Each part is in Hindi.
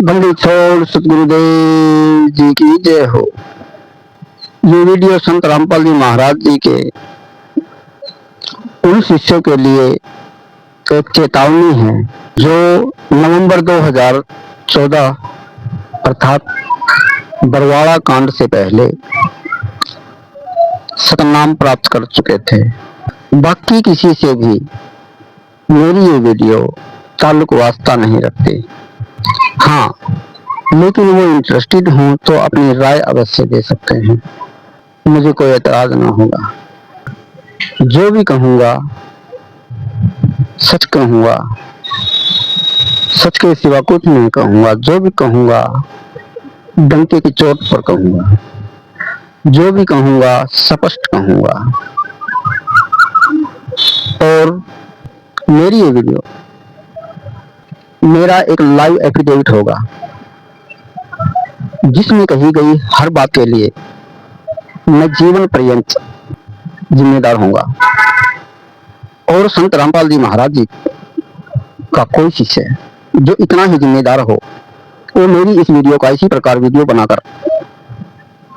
बंदी छोड़ सतगुरुदेव जी की जय हो। ये वीडियो संत रामपाल जी महाराज जी के उन शिष्यों के लिए एक चेतावनी है जो नवंबर 2014 अर्थात बरवाड़ा कांड से पहले सतनाम प्राप्त कर चुके थे। बाकी किसी से भी मेरी ये वीडियो ताल्लुक वास्ता नहीं रखती। हाँ, लेकिन वो इंटरेस्टेड हों तो अपनी राय अवश्य दे सकते हैं, मुझे कोई एतराज ना होगा। जो भी कहूँगा सच कहूँगा, सच के सिवा कुछ नहीं कहूँगा। जो भी कहूँगा डंके की चोट पर कहूँगा, जो भी कहूँगा स्पष्ट कहूँगा। और मेरी ये वीडियो मेरा एक लाइव एफिडेविट होगा जिसमें कही गई हर बात के लिए मैं जीवन पर्यंत जिम्मेदार होऊंगा। और संत रामपाल जी महाराज जी का कोई शिष्य जो इतना ही जिम्मेदार हो वो मेरी इस वीडियो का इसी प्रकार वीडियो बनाकर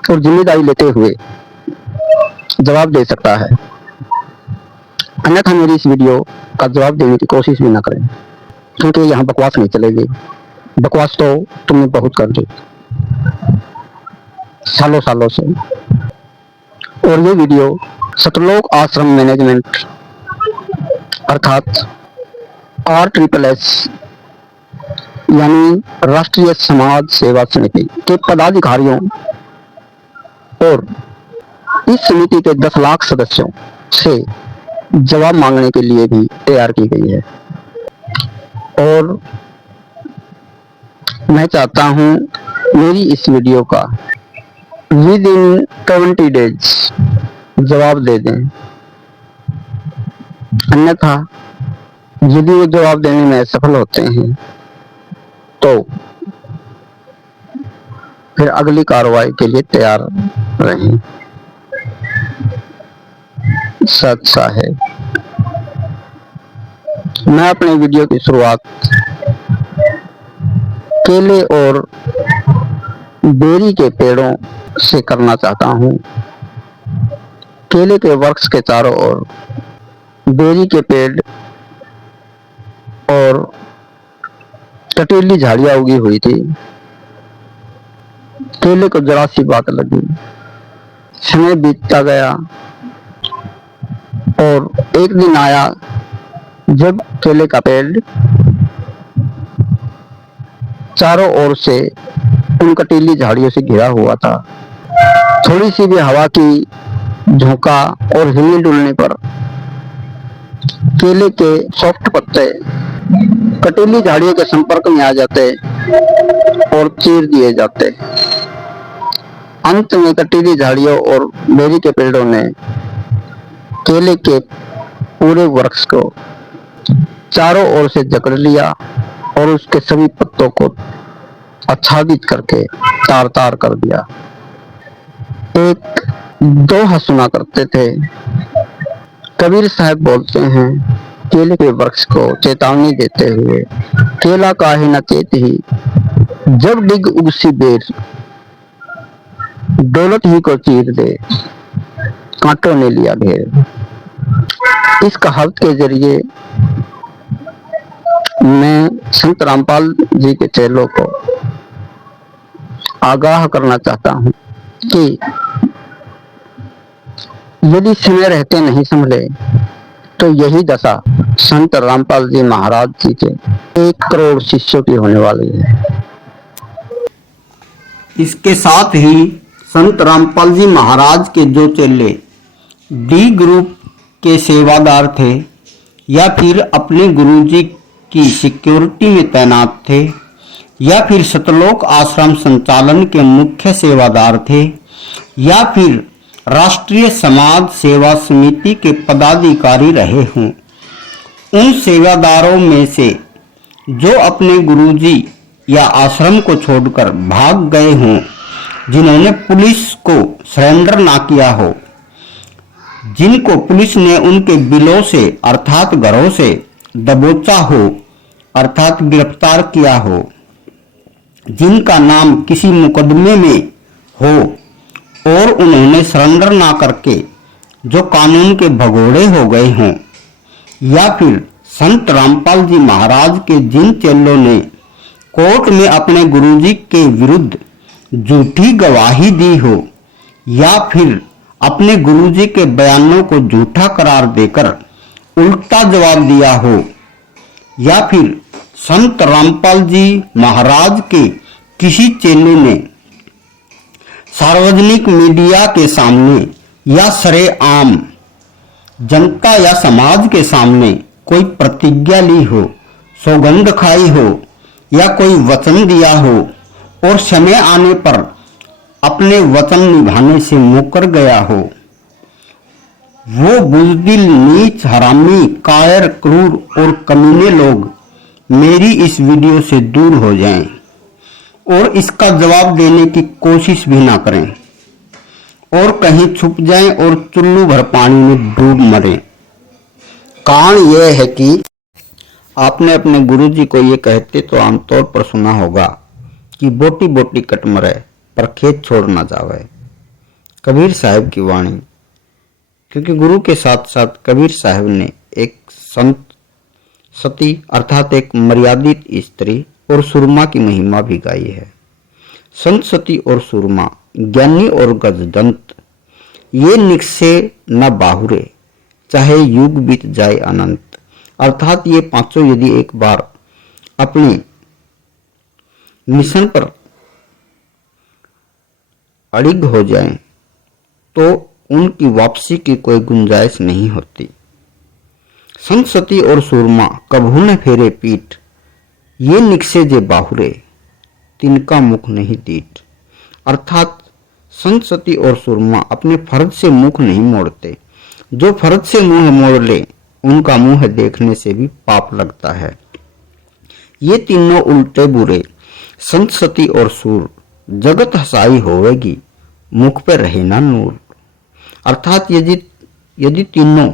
और जिम्मेदारी लेते हुए जवाब दे सकता है। अन्यथा मेरी इस वीडियो का जवाब देने की कोशिश भी ना करें, क्योंकि यहाँ बकवास नहीं चलेगी। बकवास तो तुमने बहुत कर दी सालों सालों से। और ये वीडियो सतलोक आश्रम मैनेजमेंट अर्थात RSSS यानी राष्ट्रीय समाज सेवा समिति के पदाधिकारियों और इस समिति के 10 लाख सदस्यों से जवाब मांगने के लिए भी तैयार की गई है। और मैं चाहता हूं मेरी इस वीडियो का विद इन 20 डेज जवाब दे दें। अन्यथा यदि वो जवाब देने में असफल होते हैं तो फिर अगली कार्रवाई के लिए तैयार रहें। सच सा है। मैं अपने वीडियो की शुरुआत केले और बेरी के पेड़ों से करना चाहता हूँ। केले के वृक्ष के चारों ओर बेरी के पेड़ और कटीली झाड़ियां उगी हुई थी। केले को जरा सी बात लगी। समय बीतता गया और एक दिन आया जब केले का पेड़ चारों ओर से उन कटीली झाड़ियों से घिरा हुआ था। थोड़ी सी भी हवा की झोंका और हिलने डुलने पर केले के सॉफ्ट पत्ते कटीली झाड़ियों के संपर्क में आ जाते और चीर दिए जाते। अंत में कटीली झाड़ियों और बेरी के पेड़ों ने केले के पूरे वृक्ष को चारों ओर से जकड़ लिया और उसके सभी पत्तों को आच्छादित करके तार तार कर दिया। एक दोहा सुना करते थे। कबीर साहब बोलते हैं केले के वृक्ष को चेतावनी देते हुए, केला काहे न चेत ही जब डिग उगसी बेर, दौलत ही को चीर दे कांटों ने लिया घेर। इस कहावत के जरिए मैं संत रामपाल जी के चेलों को आगाह करना चाहता हूं कि यदि समय रहते नहीं संभले तो यही दशा संत रामपाल जी महाराज जी के 1 करोड़ शिष्यों की होने वाली है। इसके साथ ही संत रामपाल जी महाराज के जो चेले डी ग्रुप के सेवादार थे या फिर अपने गुरुजी की सिक्योरिटी में तैनात थे या फिर सतलोक आश्रम संचालन के मुख्य सेवादार थे या फिर राष्ट्रीय समाज सेवा समिति के पदाधिकारी रहे हों, उन सेवादारों में से जो अपने गुरुजी या आश्रम को छोड़कर भाग गए हों, जिन्होंने पुलिस को सरेंडर ना किया हो, जिनको पुलिस ने उनके बिलों से अर्थात घरों से दबोचा हो अर्थात गिरफ्तार किया हो, जिनका नाम किसी मुकदमे में हो और उन्होंने सरेंडर ना करके जो कानून के भगोड़े हो गए हों, या फिर संत रामपाल जी महाराज के जिन चेलों ने कोर्ट में अपने गुरुजी के विरुद्ध झूठी गवाही दी हो, या फिर अपने गुरुजी के बयानों को झूठा करार देकर उल्टा जवाब दिया हो, या फिर संत रामपाल जी महाराज के किसी चेले ने सार्वजनिक मीडिया के सामने या सरेआम जनता या समाज के सामने कोई प्रतिज्ञा ली हो, सौगंध खाई हो या कोई वचन दिया हो और समय आने पर अपने वचन निभाने से मुकर गया हो, वो बुज़दिल, नीच, हरामी, कायर, क्रूर और कमीने लोग मेरी इस वीडियो से दूर हो जाएं और इसका जवाब देने की कोशिश भी ना करें और कहीं छुप जाएं और चुल्लू भर पानी में डूब मरें। कारण यह है कि आपने अपने गुरुजी को ये कहते तो आमतौर पर सुना होगा कि बोटी बोटी कट मरे पर खेत छोड़ ना जावे। कबीर साहब की वाणी, क्योंकि गुरु के साथ साथ कबीर साहब ने एक संत सती अर्थात एक मर्यादित स्त्री और सुरमा की महिमा भी गाई है। संत सती और सुरमा, ज्ञानी और गजदंत, ये निकसे न बाहुरे, चाहे युग बीत जाए अनंत। अर्थात ये पांचों यदि एक बार अपने मिशन पर अड़िग हो जाएं, तो उनकी वापसी की कोई गुंजाइश नहीं होती। संत सती और सुरमा कभू न फेरे पीठ, ये निकसे जे बाहुरे, तिनका मुख नहीं तीठ। अर्थात संत सती और सुरमा अपने फर्ज से मुख नहीं मोड़ते। जो फर्ज से मुंह मोड़ ले उनका मुंह देखने से भी पाप लगता है। ये तीनों उल्टे बुरे, संत सती और सूर, जगत हसाई होवेगी, मुख पे रहे ना नूर। अर्थात यदि तीनों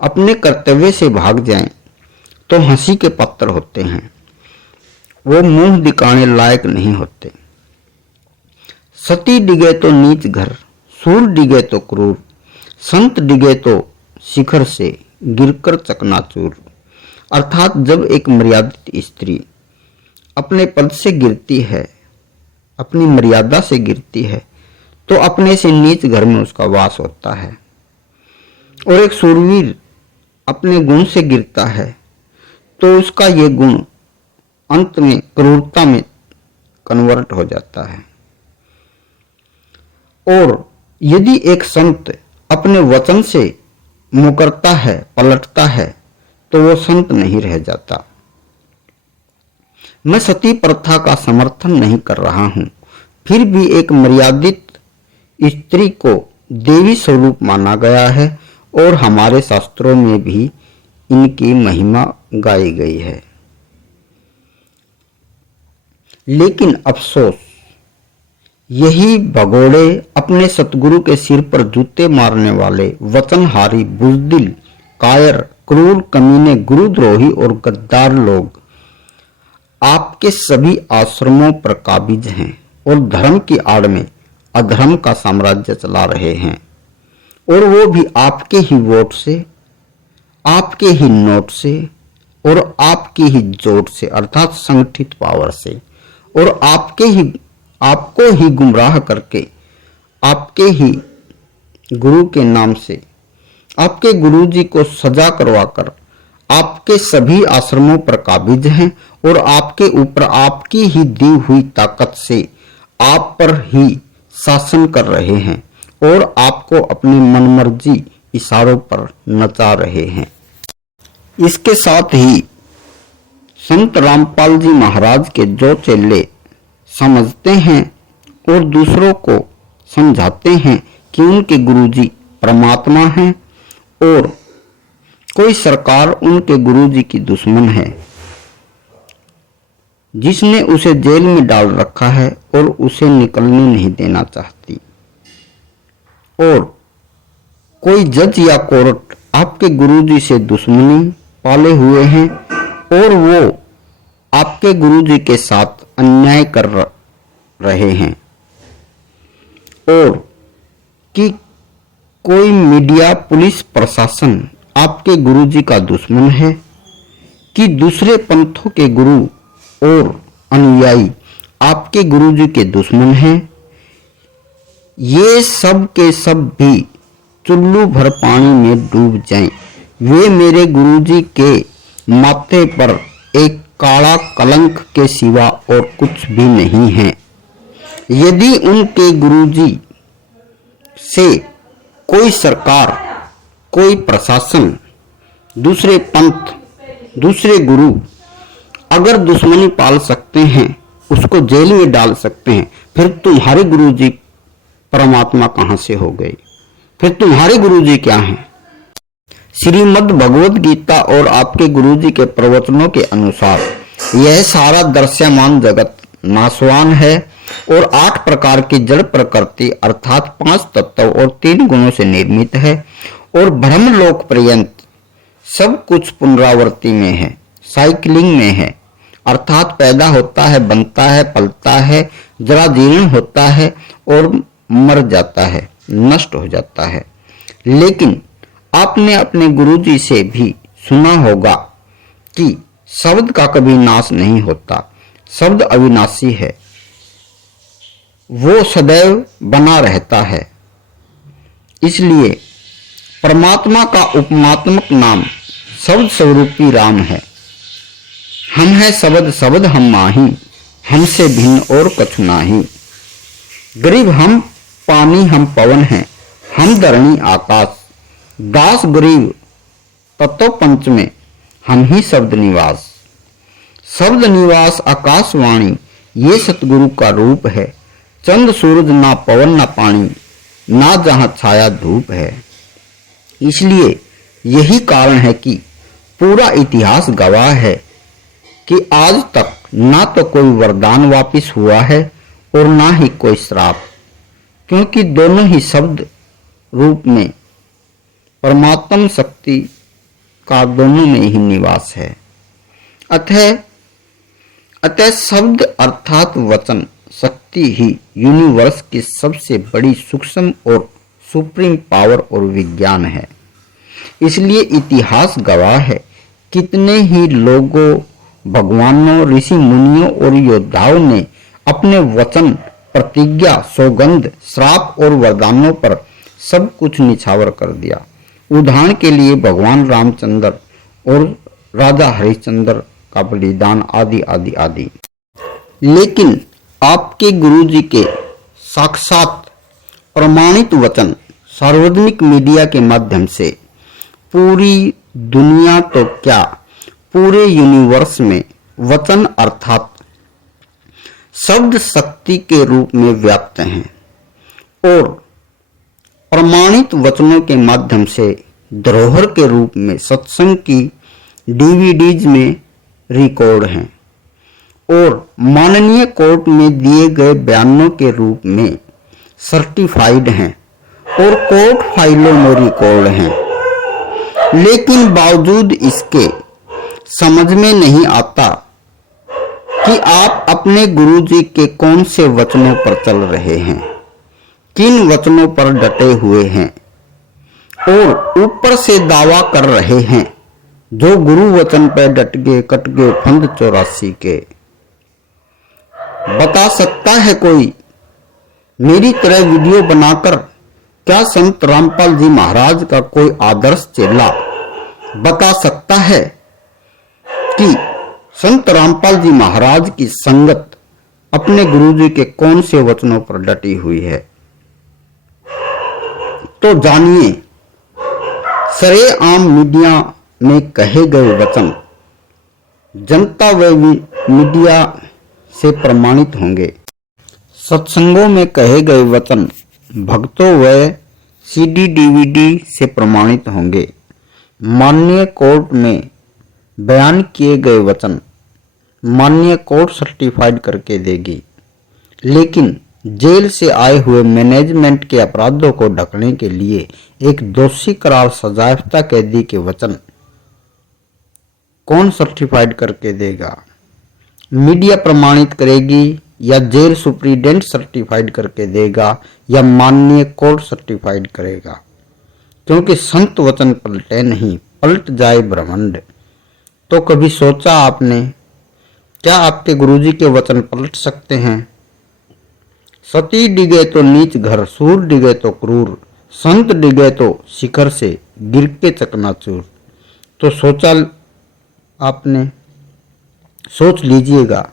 अपने कर्तव्य से भाग जाएं तो हंसी के पात्र होते हैं, वो मुंह दिखाने लायक नहीं होते। सती डिगे तो नीच घर, सूर डिगे तो क्रूर, संत डिगे तो शिखर से गिरकर चकनाचूर। अर्थात जब एक मर्यादित स्त्री अपने पद से गिरती है, अपनी मर्यादा से गिरती है, तो अपने से नीच घर में उसका वास होता है। और एक सूरवीर अपने गुण से गिरता है तो उसका ये गुण अंत में क्रूरता में कन्वर्ट हो जाता है। और यदि एक संत अपने वचन से मुकरता है, पलटता है, तो वो संत नहीं रह जाता। मैं सती प्रथा का समर्थन नहीं कर रहा हूं, फिर भी एक मर्यादित स्त्री को देवी स्वरूप माना गया है और हमारे शास्त्रों में भी इनकी महिमा गाई गई है। लेकिन अफसोस, यही भगोड़े अपने सतगुरु के सिर पर जूते मारने वाले वचनहारी, बुज़दिल, कायर, क्रूर, कमीने, गुरुद्रोही और गद्दार लोग आपके सभी आश्रमों पर काबिज हैं और धर्म की आड़ में अधर्म का साम्राज्य चला रहे हैं। और वो भी आपके ही वोट से, आपके ही नोट से और आपकी ही जोट से, अर्थात संगठित पावर से, और आपको ही गुमराह करके, आपके ही गुरु के नाम से, आपके गुरुजी को सजा करवाकर आपके सभी आश्रमों पर काबिज हैं और आपके ऊपर आपकी ही दी हुई ताकत से आप पर ही शासन कर रहे हैं और आपको अपनी मनमर्जी इशारों पर नचा रहे हैं। इसके साथ ही संत रामपाल जी महाराज के जो चेले समझते हैं और दूसरों को समझाते हैं कि उनके गुरुजी परमात्मा हैं और कोई सरकार उनके गुरुजी की दुश्मन है, जिसने उसे जेल में डाल रखा है और उसे निकलने नहीं देना चाहती, और कोई जज या कोर्ट आपके गुरुजी से दुश्मनी पाले हुए हैं और वो आपके गुरुजी के साथ अन्याय कर रहे हैं, और कि कोई मीडिया, पुलिस, प्रशासन आपके गुरुजी का दुश्मन है, कि दूसरे पंथों के गुरु और अनुयायी आपके गुरुजी के दुश्मन हैं। ये सब के सब भी चुल्लू भर पानी में डूब जाएं, वे मेरे गुरुजी के माथे पर एक काला कलंक के सिवा और कुछ भी नहीं है। यदि उनके गुरुजी से कोई सरकार, कोई प्रशासन, दूसरे पंथ, दूसरे गुरु अगर दुश्मनी पाल सकते हैं, उसको जेल में डाल सकते हैं, फिर तुम्हारे गुरुजी परमात्मा कहां से हो गए? फिर तुम्हारे गुरुजी क्या हैं? श्रीमद् भगवद गीता और आपके गुरुजी के प्रवचनों के अनुसार यह सारा दृश्यमान जगत नाशवान है और 8 प्रकार की जड़ प्रकृति अर्थात 5 तत्व और 3 गुणों से निर्मित है, और ब्रह्मलोक पर्यंत सब कुछ पुनरावृत्ति में है, साइकिलिंग में है, अर्थात पैदा होता है, बनता है, पलता है, जरा जीर्ण होता है और मर जाता है, नष्ट हो जाता है। लेकिन आपने अपने गुरुजी से भी सुना होगा कि शब्द का कभी नाश नहीं होता, शब्द अविनाशी है, वो सदैव बना रहता है। इसलिए परमात्मा का उपमात्मक नाम शब्द स्वरूपी राम है। हम है शब्द, शब्द हम माही, हमसे भिन्न और कछु नाही। गरीब हम पानी, हम पवन हैं, हम धरणी आकाश, दास गरीब तत्व पंच में हम ही शब्द निवास। शब्द निवास आकाशवाणी ये सतगुरु का रूप है। चंद सूरज ना पवन ना पानी, ना जहां छाया धूप है। इसलिए यही कारण है कि पूरा इतिहास गवाह है कि आज तक ना तो कोई वरदान वापिस हुआ है और ना ही कोई श्राप, क्योंकि दोनों ही शब्द रूप में परमात्म शक्ति का दोनों में ही निवास है। अतः शब्द अर्थात वचन शक्ति ही यूनिवर्स की सबसे बड़ी सूक्ष्म और सुप्रीम पावर और विज्ञान है। इसलिए इतिहास गवाह है, कितने ही लोगों, भगवानों, ऋषि मुनियों और योद्धाओं ने अपने वचन, प्रतिज्ञा, सौगंध, श्राप और वरदानों पर सब कुछ निछावर कर दिया। उदाहरण के लिए भगवान रामचंद्र और राजा हरिश्चंद्र का बलिदान आदि आदि आदि। लेकिन आपके गुरुजी के साक्षात प्रमाणित वचन सार्वजनिक मीडिया के माध्यम से पूरी दुनिया तो क्या, पूरे यूनिवर्स में वचन अर्थात शब्द शक्ति के रूप में व्याप्त हैं, और प्रमाणित वचनों के माध्यम से धरोहर के रूप में सत्संग की डीवीडीज में रिकॉर्ड हैं, और माननीय कोर्ट में दिए गए बयानों के रूप में सर्टिफाइड हैं और कोर्ट फाइलों में रिकॉर्ड हैं। लेकिन बावजूद इसके समझ में नहीं आता कि आप अपने गुरुजी के कौन से वचनों पर चल रहे हैं, किन वचनों पर डटे हुए हैं, और ऊपर से दावा कर रहे हैं जो गुरु वचन पर डट गए कट गए फंद 84 के। बता सकता है कोई मेरी तरह वीडियो बनाकर, क्या संत रामपाल जी महाराज का कोई आदर्श चेला बता सकता है कि संत रामपाल जी महाराज की संगत अपने गुरुजी के कौन से वचनों पर डटी हुई है? तो जानिए, सरेआम मीडिया में कहे गए वचन जनता व मीडिया से प्रमाणित होंगे। सत्संगों में कहे गए वचन भक्तों व सीडी डीवीडी से प्रमाणित होंगे। माननीय कोर्ट में बयान किए गए वचन माननीय कोर्ट सर्टिफाइड करके देगी। लेकिन जेल से आए हुए मैनेजमेंट के अपराधों को ढकने के लिए एक दोषी करार सजायाफ्ता कैदी के वचन कौन सर्टिफाइड करके देगा? मीडिया प्रमाणित करेगी या जेल सुप्रीडेंट सर्टिफाइड करके देगा या माननीय कोर्ट सर्टिफाइड करेगा, क्योंकि संत वचन पलटे नहीं, पलट जाए ब्रह्मांड। तो कभी सोचा आपने, क्या आपके गुरुजी के वचन पलट सकते हैं? सती डिगे तो नीच घर, सूर डिगे तो क्रूर, संत डिगे तो शिखर से गिर के चकनाचूर। तो सोचा आपने? सोच लीजिएगा,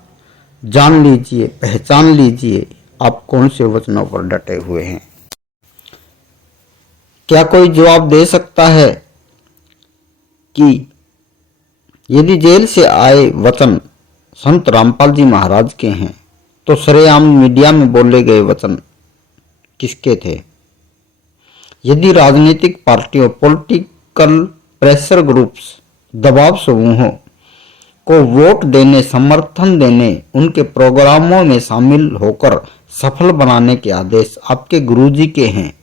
जान लीजिए, पहचान लीजिए आप कौन से वचनों पर डटे हुए हैं। क्या कोई जवाब दे सकता है कि यदि जेल से आए वचन संत रामपाल जी महाराज के हैं तो सरेआम मीडिया में बोले गए वचन किसके थे? यदि राजनीतिक पार्टियों, पॉलिटिकल प्रेशर ग्रुप्स, दबाव समूहों को वोट देने, समर्थन देने, उनके प्रोग्रामों में शामिल होकर सफल बनाने के आदेश आपके गुरुजी के हैं,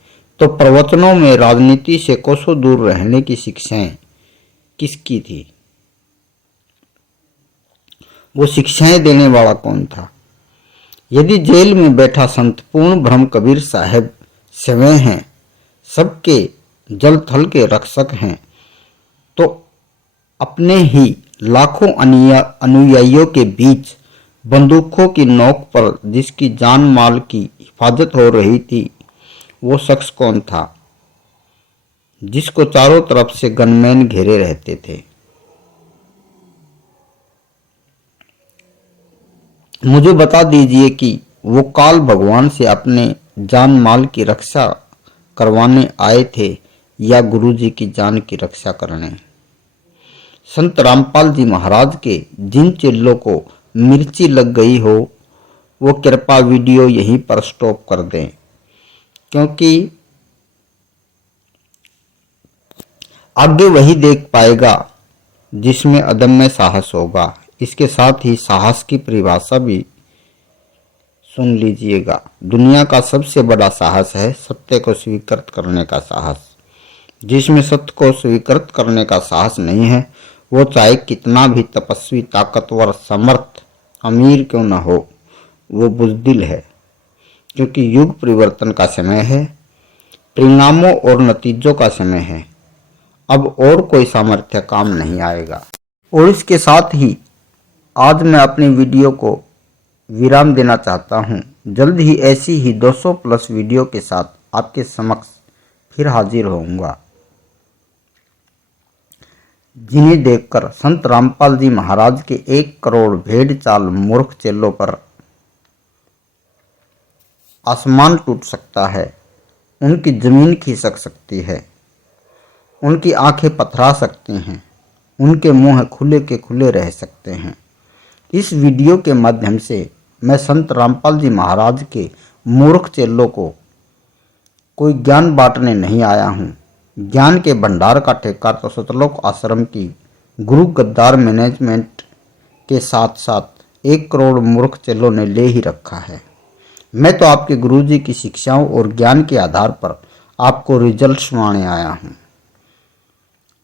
तो प्रवचनों में राजनीति से कोसों दूर रहने की शिक्षाएं किसकी थी? वो शिक्षाएं देने वाला कौन था? यदि जेल में बैठा संत पूर्ण ब्रह्म कबीर साहब स्वयं हैं, सबके जल थल के रक्षक हैं, तो अपने ही लाखों अनुयायियों के बीच बंदूकों की नोक पर जिसकी जान माल की हिफाजत हो रही थी, वो शख्स कौन था जिसको चारों तरफ से गनमैन घेरे रहते थे? मुझे बता दीजिए कि वो काल भगवान से अपने जान माल की रक्षा करवाने आए थे या गुरुजी की जान की रक्षा करने? संत रामपाल जी महाराज के जिन चेलों को मिर्ची लग गई हो, वो कृपा वीडियो यहीं पर स्टॉप कर दें, क्योंकि आगे वही देख पाएगा जिसमें अदम्य साहस होगा। इसके साथ ही साहस की परिभाषा भी सुन लीजिएगा। दुनिया का सबसे बड़ा साहस है सत्य को स्वीकृत करने का साहस। जिसमें सत्य को स्वीकृत करने का साहस नहीं है, वो चाहे कितना भी तपस्वी, ताकतवर, समर्थ, अमीर क्यों न हो, वो बुज़दिल है। क्योंकि युग परिवर्तन का समय है, परिणामों और नतीजों का समय है। अब और कोई सामर्थ्य काम नहीं आएगा। और इसके साथ ही आज मैं अपनी वीडियो को विराम देना चाहता हूँ। जल्द ही ऐसी ही 200 प्लस वीडियो के साथ आपके समक्ष फिर हाजिर होऊंगा, जिन्हें देखकर संत रामपाल जी महाराज के 1 करोड़ भेड़ चाल मूर्ख चेलों पर आसमान टूट सकता है, उनकी जमीन खिसक सकती है, उनकी आंखें पथरा सकती हैं, उनके मुंह खुले के खुले रह सकते हैं। इस वीडियो के माध्यम से मैं संत रामपाल जी महाराज के मूर्ख चेलों को कोई ज्ञान बांटने नहीं आया हूँ। ज्ञान के भंडार का ठेका तो सतलोक आश्रम की गुरु गद्दार मैनेजमेंट के साथ साथ 1 करोड़ मूर्ख चेलों ने ले ही रखा है। मैं तो आपके गुरुजी की शिक्षाओं और ज्ञान के आधार पर आपको रिजल्ट सुनाने आया हूँ।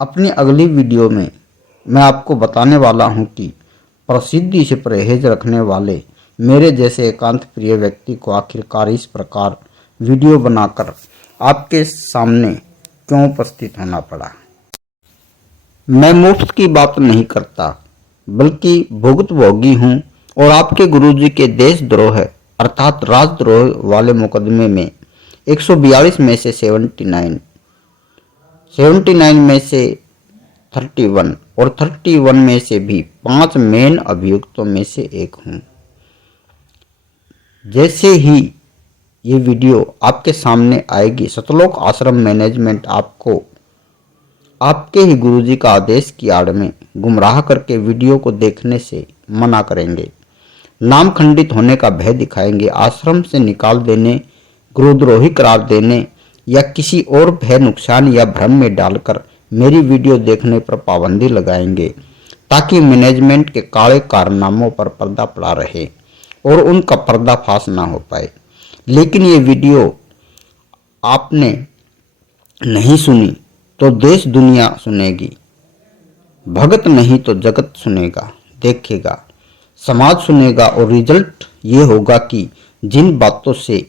अपनी अगली वीडियो में मैं आपको बताने वाला हूँ कि प्रसिद्धि से परहेज रखने वाले मेरे जैसे एकांत प्रिय व्यक्ति को आखिरकार इस प्रकार वीडियो बनाकर आपके सामने क्यों उपस्थित होना पड़ा। मैं मुफ्त की बात नहीं करता, बल्कि भुगतभोगी हूँ और आपके गुरुजी के देशद्रोह अर्थात राजद्रोह वाले मुकदमे में 142 में से 79 में से 31 और 31 में से भी 5 मेन अभियुक्तों में से एक हूँ। जैसे ही ये वीडियो आपके सामने आएगी, सतलोक आश्रम मैनेजमेंट आपको आपके ही गुरुजी का आदेश की आड़ में गुमराह करके वीडियो को देखने से मना करेंगे, नाम खंडित होने का भय दिखाएंगे, आश्रम से निकाल देने, गुरुद्रोही करार देने या किसी और भय, नुकसान या भ्रम में डालकर मेरी वीडियो देखने पर पाबंदी लगाएंगे, ताकि मैनेजमेंट के काले कारनामों पर पर्दा पड़ा रहे और उनका पर्दाफाश ना हो पाए। लेकिन ये वीडियो आपने नहीं सुनी तो देश दुनिया सुनेगी, भगत नहीं तो जगत सुनेगा, देखेगा। समाज सुनेगा और रिजल्ट ये होगा कि जिन बातों से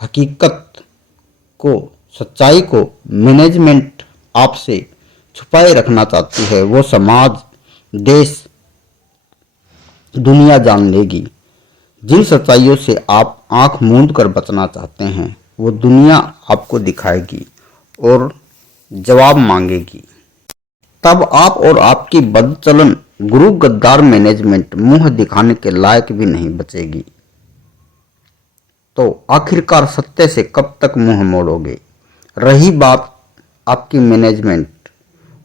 हकीकत को, सच्चाई को मैनेजमेंट आपसे छुपाए रखना चाहती है, वो समाज, देश, दुनिया जान लेगी। जिन सच्चाइयों से आप आंख मूंद कर बचना चाहते हैं, वो दुनिया आपको दिखाएगी और जवाब मांगेगी। तब आप और आपकी बदचलन गुरु गद्दार मैनेजमेंट मुंह दिखाने के लायक भी नहीं बचेगी। तो आखिरकार सत्य से कब तक मुंह मोड़ोगे? रही बात आपकी मैनेजमेंट,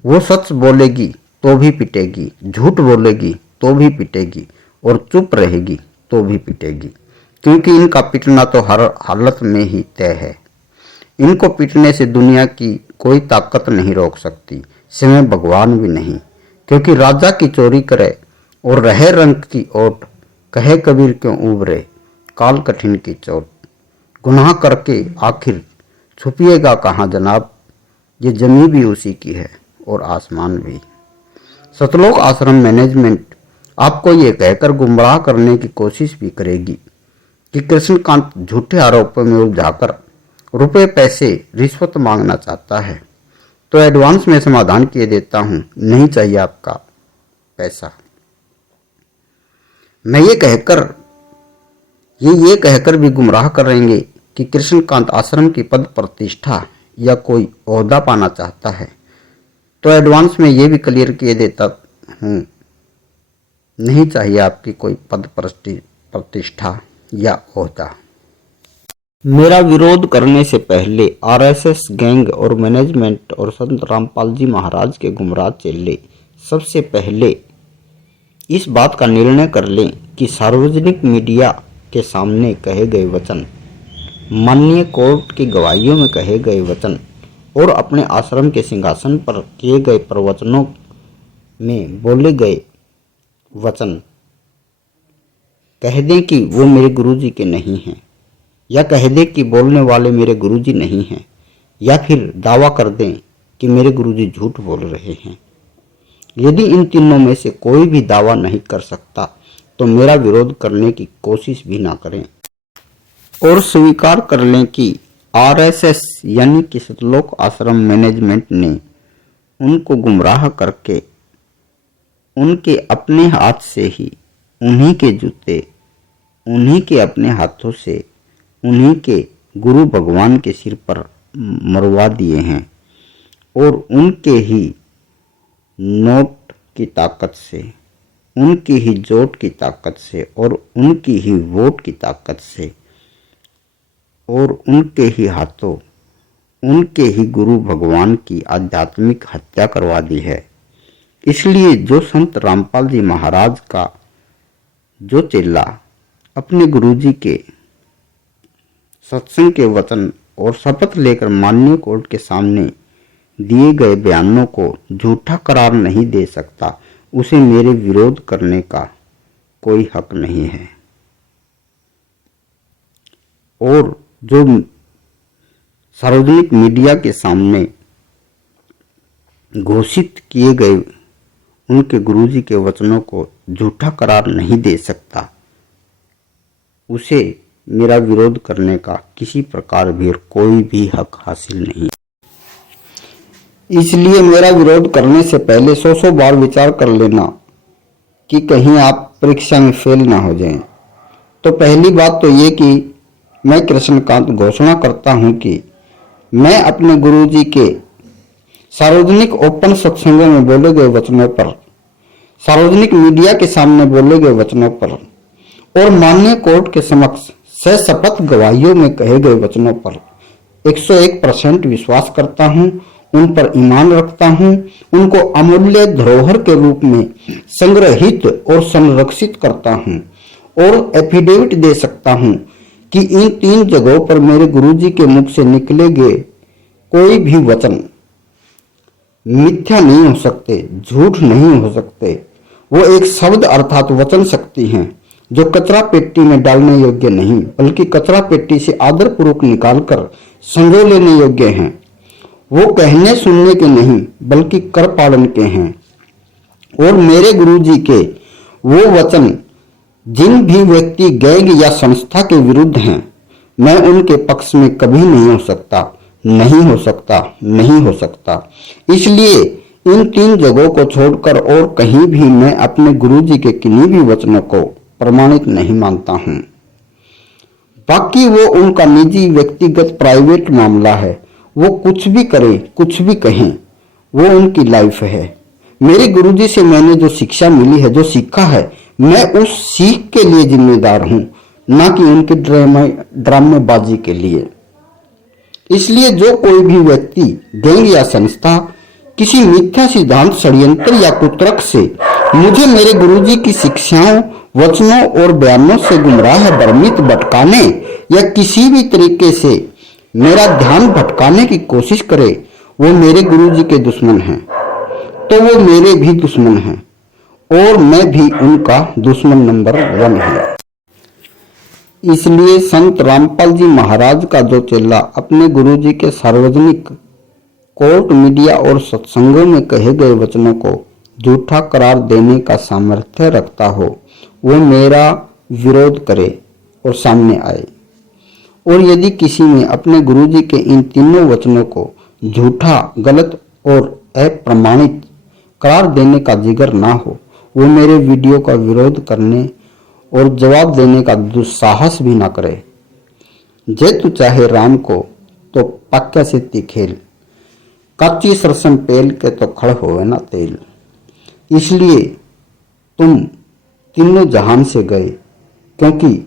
वो सच बोलेगी तो भी पिटेगी, झूठ बोलेगी तो भी पिटेगी और चुप रहेगी तो भी पिटेगी, क्योंकि इनका पिटना तो हर हालत में ही तय है। इनको पिटने से दुनिया की कोई ताकत नहीं रोक सकती, सिवाय भगवान भी नहीं। क्योंकि राजा की चोरी करे और रहे रंग की ओट, कहे कबीर क्यों उबरे काल कठिन की चोट। गुनाह करके आखिर छुपिएगा कहाँ जनाब, ये जमी भी उसी की है और आसमान भी। सतलोक आश्रम मैनेजमेंट आपको ये कहकर गुमराह करने की कोशिश भी करेगी कि कृष्णकांत झूठे आरोपों में उलझाकर रुपए, पैसे, रिश्वत मांगना चाहता है, तो एडवांस में समाधान किए देता हूं, नहीं चाहिए आपका पैसा। मैं ये कहकर भी गुमराह करेंगे कि कृष्णकांत आश्रम की पद प्रतिष्ठा या कोई ओहदा पाना चाहता है, तो एडवांस में ये भी क्लियर किए देता हूं, नहीं चाहिए आपकी कोई पद प्रतिष्ठा या ओहदा। मेरा विरोध करने से पहले आरएसएस गैंग और मैनेजमेंट और संत रामपाल जी महाराज के गुमराह चेले सबसे पहले इस बात का निर्णय कर लें कि सार्वजनिक मीडिया के सामने कहे गए वचन, माननीय कोर्ट की गवाहियों में कहे गए वचन और अपने आश्रम के सिंहासन पर किए गए प्रवचनों में बोले गए वचन कह दें कि वो मेरे गुरुजी के नहीं हैं, या कह दें कि बोलने वाले मेरे गुरुजी नहीं हैं, या फिर दावा कर दें कि मेरे गुरुजी झूठ बोल रहे हैं। यदि इन तीनों में से कोई भी दावा नहीं कर सकता तो मेरा विरोध करने की कोशिश भी ना करें और स्वीकार कर लें कि आरएसएस यानी कि सतलोक आश्रम मैनेजमेंट ने उनको गुमराह करके उनके अपने हाथ से ही उन्हीं के जूते, उन्हीं के अपने हाथों से उन्हीं के गुरु भगवान के सिर पर मरवा दिए हैं और उनके ही नोट की ताकत से, उनकी ही जोट की ताकत से और उनकी ही वोट की ताकत से और उनके ही हाथों उनके ही गुरु भगवान की आध्यात्मिक हत्या करवा दी है। इसलिए जो संत रामपाल जी महाराज का जो चेला अपने गुरुजी के सत्संग के वचन और शपथ लेकर माननीय कोर्ट के सामने दिए गए बयानों को झूठा करार नहीं दे सकता, उसे मेरे विरोध करने का कोई हक नहीं है। और जो सार्वजनिक मीडिया के सामने घोषित किए गए उनके गुरुजी के वचनों को झूठा करार नहीं दे सकता, उसे मेरा विरोध करने का किसी प्रकार भी और कोई भी हक हासिल नहीं। इसलिए मेरा विरोध करने से पहले 100 बार विचार कर लेना कि कहीं आप परीक्षा में फेल ना हो जाएं। तो पहली बात तो ये कि मैं कृष्णकांत घोषणा करता हूं कि मैं अपने गुरुजी के सार्वजनिक ओपन सत्संगों में बोले गए वचनों पर, सार्वजनिक मीडिया के सामने बोले गए वचनों पर और माननीय कोर्ट के समक्ष सशपथ गवाहियों में कहे गए वचनों पर 101% विश्वास करता हूं, उन पर ईमान रखता हूं, उनको अमूल्य धरोहर के रूप में संग्रहित और संरक्षित करता हूं और एफिडेविट दे सकता हूं कि इन 3 जगहों पर मेरे गुरुजी के मुख से निकले गए कोई भी वचन मिथ्या नहीं हो सकते, झूठ नहीं हो सकते। वो एक शब्द अर्थात वचन शक्ति हैं जो कचरा पेटी में डालने योग्य नहीं, बल्कि कचरा पेटी से आदर पूर्वक निकालकर संजो लेने योग्य हैं। वो कहने सुनने के नहीं बल्कि कर पालन के हैं और मेरे गुरुजी के वो वचन जिन भी व्यक्ति गैंग या संस्था के विरुद्ध हैं, मैं उनके पक्ष में कभी नहीं हो सकता, नहीं हो सकता, नहीं हो सकता। इसलिए इन 3 जगहों को छोड़कर और कहीं भी मैं अपने गुरुजी के किन्हीं भी वचनों को प्रमाणित नहीं मानता हूं। बाकी वो उनका निजी व्यक्तिगत प्राइवेट मामला है। वो कुछ भी करें, कुछ भी कहें, वो उनकी लाइफ है। मेरे गुरुजी से मैंने जो शिक्षा मिली है, जो सीखा है, मैं उस सीख के लिए जिम्मेदार हूं, ना कि उनके ड्रामेबाजी के लिए। इसलिए जो कोई भी व्यक्ति, गैंग या संस्था किसी मिथ्या सिद्धांत, षड्यंत्र या कुतर्क से मुझे मेरे गुरुजी की शिक्षाओं, वचनों और बयानों से गुमराह, भ्रमित, भटकाने या किसी भी तरीके से मेरा ध्यान भटकाने की कोशिश करे, वो मेरे गुरुजी के दुश्मन हैं। तो वो मेरे भी दुश्मन हैं और मैं भी उनका दुश्मन नंबर 1 हूं। इसलिए संत रामपाल जी महाराज का जो चेला अपने गुरुजी के सार्वजनिक, कोर्ट, मीडिया और सत्संगों में कहे गए वचनों को झूठा करार देने का सामर्थ्य रखता हो, वो मेरा विरोध करे और सामने आए। और यदि किसी में अपने गुरुजी के इन तीनों वचनों को झूठा, गलत और अप्रमाणित करार देने का जिगर ना हो, वो मेरे वीडियो का विरोध करने और जवाब देने का दुस्साहस भी ना करे। जे तू चाहे राम को तो पक्का से तीखेल, कच्ची सरसम पेल के तो खड़ होवे ना तेल। इसलिए तुम तीनों जहान से गए, क्योंकि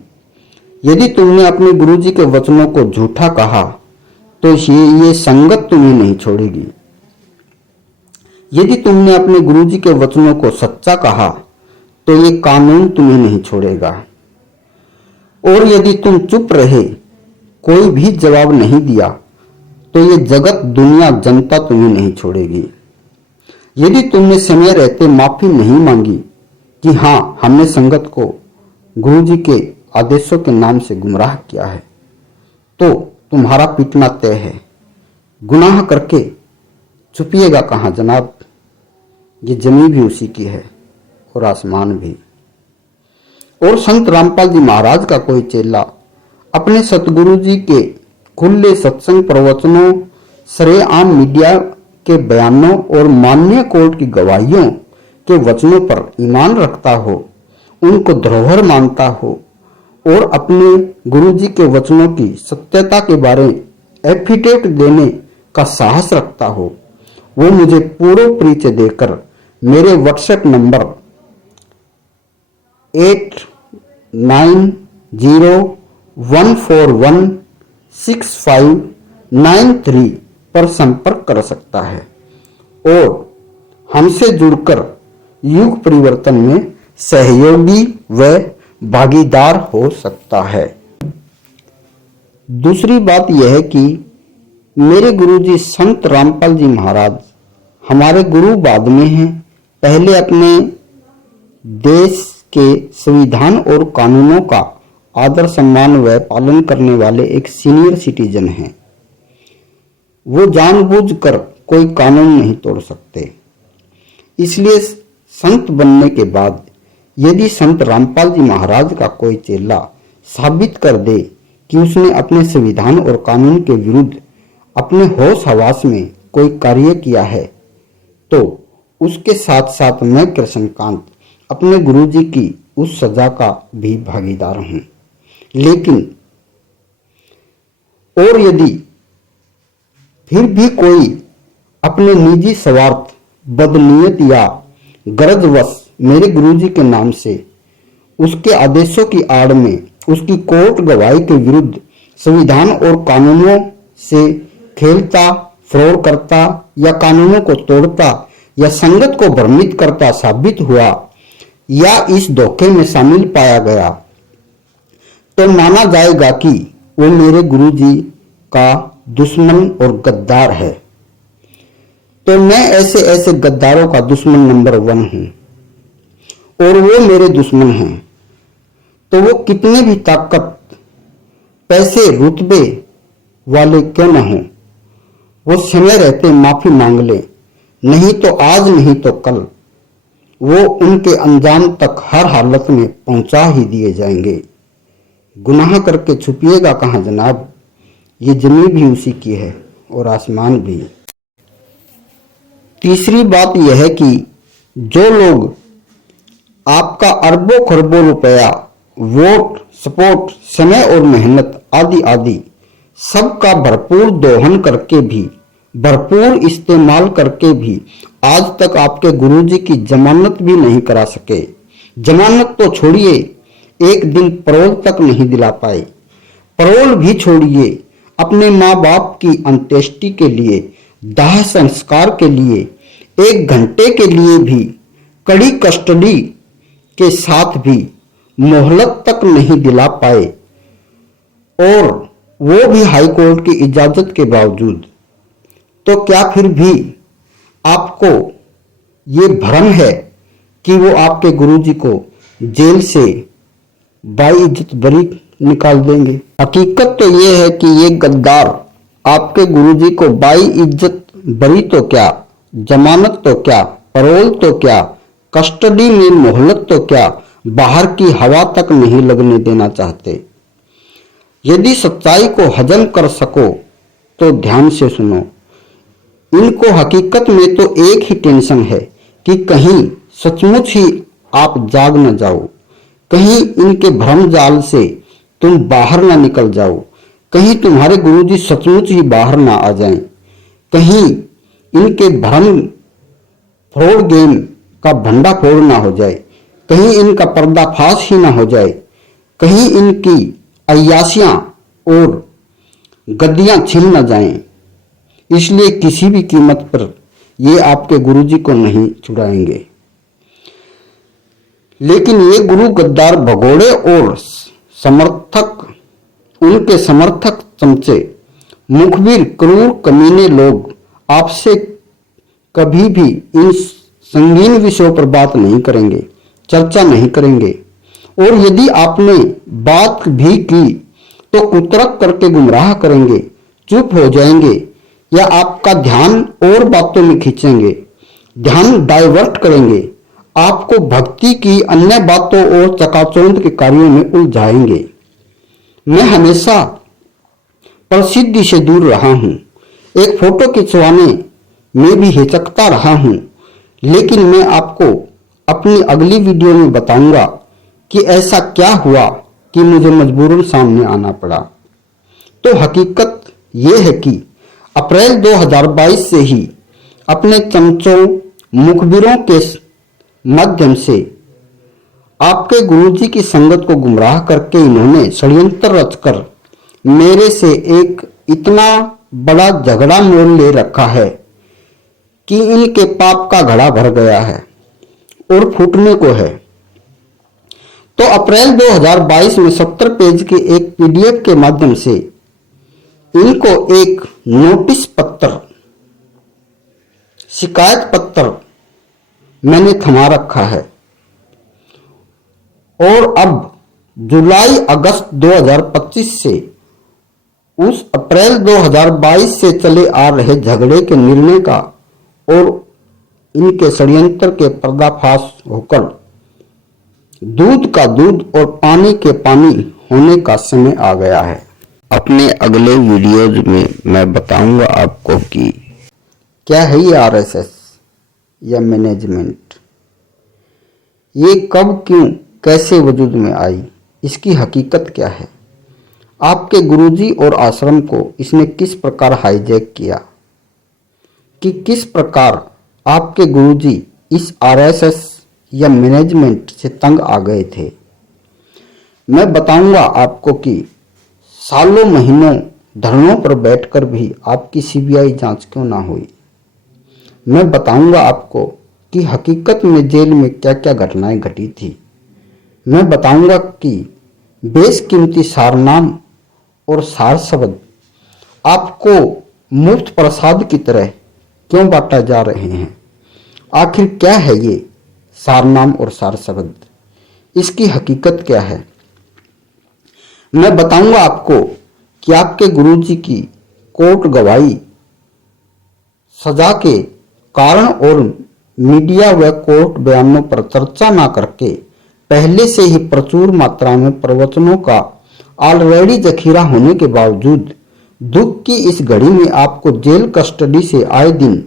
यदि तुमने अपने गुरुजी के वचनों को झूठा कहा तो ये संगत तुम्हें नहीं छोड़ेगी। यदि तुमने अपने गुरुजी के वचनों को सच्चा कहा तो ये कानून तुम्हें नहीं छोड़ेगा। और यदि तुम चुप रहे, कोई भी जवाब नहीं दिया, तो ये जगत, दुनिया, जनता तुम्हें नहीं छोड़ेगी। यदि तुमने समय रहते माफी नहीं मांगी कि हाँ, हमने संगत को गुरुजी के आदेशों के नाम से गुमराह किया है, तो तुम्हारा पीटना तय है। गुनाह करके छुपिएगा कहाँ जनाब? ये जमीन भी उसी की है और आसमान भी। और संत रामपाल जी महाराज का कोई चेला अपने सतगुरु जी के खुले सत्संग प्रवचनों, सरेआम मीडिया के बयानों और मान्य कोर्ट की गवाहियों के वचनों पर ईमान रखता हो, उनको धरोहर मानता हो और अपने गुरुजी के वचनों की सत्यता के बारे एफिडेविट देने का साहस रखता हो, वो मुझे पूर्ण परिचय देकर मेरे व्हाट्सएप नंबर 8901416593 पर संपर्क कर सकता है और हमसे जुड़कर युग परिवर्तन में सहयोगी व भागीदार हो सकता है। दूसरी बात यह है कि मेरे गुरुजी संत रामपाल जी महाराज हमारे गुरु बाद में हैं। पहले अपने देश के संविधान और कानूनों का आदर, सम्मान व पालन करने वाले एक सीनियर सिटीजन हैं। वो जानबूझकर कोई कानून नहीं तोड़ सकते। इसलिए संत बनने के बाद यदि संत रामपाल जी महाराज का कोई चेला साबित कर दे कि उसने अपने संविधान और कानून के विरुद्ध अपने होश हवास में कोई कार्य किया है, तो उसके साथ साथ मैं कृष्णकांत अपने गुरुजी की उस सजा का भी भागीदार हूं। लेकिन और यदि फिर भी कोई अपने निजी स्वार्थ, बदनीयत या गरजवश मेरे गुरुजी के नाम से, उसके आदेशों की आड़ में, उसकी कोर्ट गवाही के विरुद्ध संविधान और कानूनों से खेलता, फ्रॉड करता या कानूनों को तोड़ता या संगत को भ्रमित करता साबित हुआ या इस धोखे में शामिल पाया गया, तो माना जाएगा कि वो मेरे गुरुजी का दुश्मन और गद्दार है। तो मैं ऐसे ऐसे गद्दारों का दुश्मन नंबर 1 हूं और वो मेरे दुश्मन हैं। तो वो कितने भी ताकत, पैसे, रुतबे वाले क्यों न हों, वो समय रहते माफी मांग ले, नहीं तो आज, नहीं तो कल। वो उनके अंजाम तक हर हालत में पहुंचा ही दिए जाएंगे। गुनाह करके छुपिएगा कहाँ जनाब, ये जमीन भी उसी की है और आसमान भी। तीसरी बात यह है कि जो लोग आपका अरबों खरबों रुपया, वोट, सपोर्ट, समय और मेहनत आदि आदि सबका भरपूर दोहन करके भी, भरपूर इस्तेमाल करके भी आज तक आपके गुरुजी की जमानत भी नहीं करा सके, जमानत तो छोड़िए एक दिन परोल तक नहीं दिला पाए, परोल भी छोड़िए अपने माँ बाप की अंत्येष्टि के लिए, दाह संस्कार के लिए 1 घंटे के लिए भी कड़ी कस्टडी के साथ भी मोहलत तक नहीं दिला पाए, और वो भी हाई कोर्ट की इजाजत के बावजूद। तो क्या फिर भी आपको ये भ्रम है कि वो आपके गुरुजी को जेल से बाइज्जत बरी निकाल देंगे? हकीकत तो ये है कि ये गद्दार आपके गुरुजी को बाइज्जत बरी तो क्या, जमानत तो क्या, परोल तो क्या, कस्टडी में मोहलत तो क्या, बाहर की हवा तक नहीं लगने देना चाहते। यदि सच्चाई को हजम कर सको तो ध्यान से सुनो। इनको हकीकत में तो एक ही टेंशन है कि कहीं सचमुच ही आप जाग न जाओ, कहीं इनके भ्रम जाल से तुम बाहर ना निकल जाओ, कहीं तुम्हारे गुरुजी सचमुच ही बाहर ना आ जाएं, कहीं इनके भ्रम फोड़ गेम का भंडाफोड़ ना हो जाए, कहीं इनका पर्दाफाश ही ना हो जाए, कहीं इनकी अय्यासियां और गद्दियां छिन न जाएं। इसलिए किसी भी कीमत पर ये आपके गुरुजी को नहीं छुड़ाएंगे। लेकिन ये गुरु गद्दार भगोड़े और समर्थक, उनके समर्थक चमचे, मुखबिर, क्रूर, कमीने लोग आपसे कभी भी इन संगीन विषयों पर बात नहीं करेंगे, चर्चा नहीं करेंगे, और यदि आपने बात भी की तो कुतरक करके गुमराह करेंगे, चुप हो जाएंगे या आपका ध्यान और बातों में खींचेंगे, ध्यान डाइवर्ट करेंगे, आपको भक्ति की अन्य बातों और चकाचौंध के कार्यों में उलझाएंगे। मैं हमेशा प्रसिद्धि से दूर रहा हूं, एक फोटो खिंचवाने में भी हिचकता रहा हूं, लेकिन मैं आपको अपनी अगली वीडियो में बताऊंगा कि ऐसा क्या हुआ कि मुझे मजबूरन सामने आना पड़ा। तो हकीकत यह है कि अप्रैल 2022 से ही अपने चमचों, मुखबिरों के माध्यम से आपके गुरुजी की संगत को गुमराह करके इन्होंने षड्यंत्र रचकर मेरे से एक इतना बड़ा झगड़ा मोल ले रखा है कि इनके पाप का घड़ा भर गया है और फूटने को है। तो अप्रैल 2022 में 70 पेज के एक पीडीएफ के माध्यम से इनको एक नोटिस पत्र, शिकायत पत्र मैंने थमा रखा है, और अब जुलाई अगस्त 2025 से उस अप्रैल 2022 से चले आ रहे झगड़े के निर्णय का और इनके षड्यंत्र के पर्दाफाश होकर दूध का दूध और पानी के पानी होने का समय आ गया है। अपने अगले वीडियोज में मैं बताऊंगा आपको कि क्या है ये आरएसएस या मैनेजमेंट, ये कब, क्यों, कैसे वजूद में आई, इसकी हकीकत क्या है, आपके गुरुजी और आश्रम को इसने किस प्रकार हाईजैक किया, कि किस प्रकार आपके गुरुजी इस आरएसएस या मैनेजमेंट से तंग आ गए थे। मैं बताऊंगा आपको कि सालों महीनों धरनों पर बैठकर भी आपकी सीबीआई जांच क्यों ना हुई। मैं बताऊंगा आपको कि हकीकत में जेल में क्या क्या घटनाएं घटी थी। मैं बताऊंगा कि बेशकीमती सारनाम और सार शब्द आपको मुफ्त प्रसाद की तरह क्यों बांटा जा रहे हैं। आखिर क्या है ये सारनाम और सार शब्द, इसकी हकीकत क्या है। मैं बताऊंगा आपको कि आपके गुरुजी की कोर्ट गवाही, सजा के कारण और मीडिया व कोर्ट बयानों पर चर्चा न करके पहले से ही प्रचुर मात्रा में प्रवचनों का ऑलरेडी जखीरा होने के बावजूद दुख की इस घड़ी में आपको जेल कस्टडी से आए दिन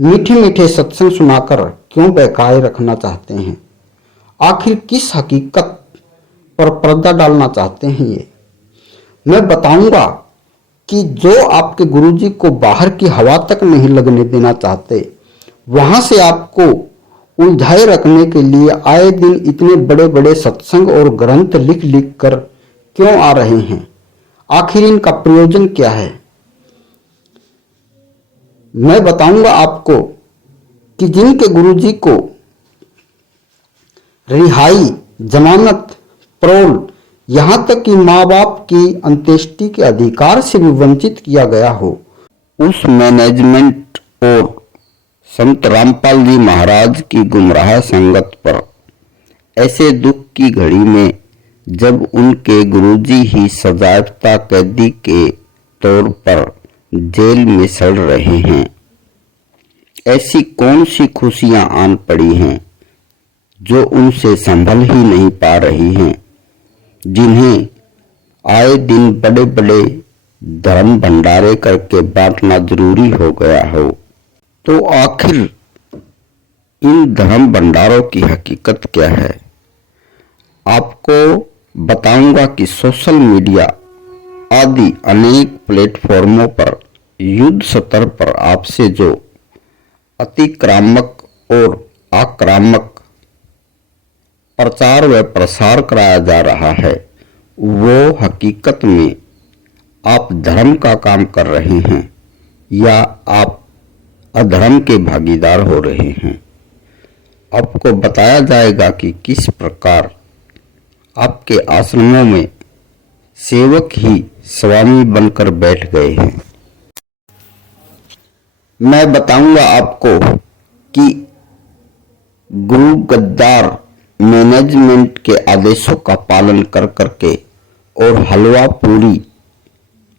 मीठे मीठे सत्संग सुनाकर क्यों बहकाए रखना चाहते हैं? आखिर किस हकीकत पर पर्दा डालना चाहते हैं ये? मैं बताऊंगा कि जो आपके गुरुजी को बाहर की हवा तक नहीं लगने देना चाहते, वहां से आपको उलझाए रखने के लिए आए दिन इतने बड़े बड़े सत्संग और ग्रंथ लिख लिख कर क्यों आ रहे हैं? आखिर इनका प्रयोजन क्या है? मैं बताऊंगा आपको कि जिनके गुरुजी को रिहाई, जमानत, पैरोल, यहां तक कि माँ बाप की अंत्येष्टि के अधिकार से भी वंचित किया गया हो, उस मैनेजमेंट और संत रामपाल जी महाराज की गुमराह संगत पर ऐसे दुख की घड़ी में जब उनके गुरुजी ही सजायाफ्ता कैदी के तौर पर जेल में सड़ रहे हैं, ऐसी कौन सी खुशियां आन पड़ी हैं जो उनसे संभल ही नहीं पा रही हैं, जिन्हें आए दिन बड़े बड़े धर्म भंडारे करके बांटना जरूरी हो गया हो। तो आखिर इन धर्म भंडारों की हकीकत क्या है? आपको बताऊंगा कि सोशल मीडिया आदि अनेक प्लेटफॉर्मों पर युद्ध स्तर पर आपसे जो अतिक्रामक और आक्रामक प्रचार व प्रसार कराया जा रहा है, वो हकीकत में आप धर्म का काम कर रहे हैं या आप अधर्म के भागीदार हो रहे हैं। आपको बताया जाएगा कि किस प्रकार आपके आश्रमों में सेवक ही स्वामी बनकर बैठ गए हैं। मैं बताऊंगा आपको कि गुरु गद्दार मैनेजमेंट के आदेशों का पालन कर करके और हलवा पूरी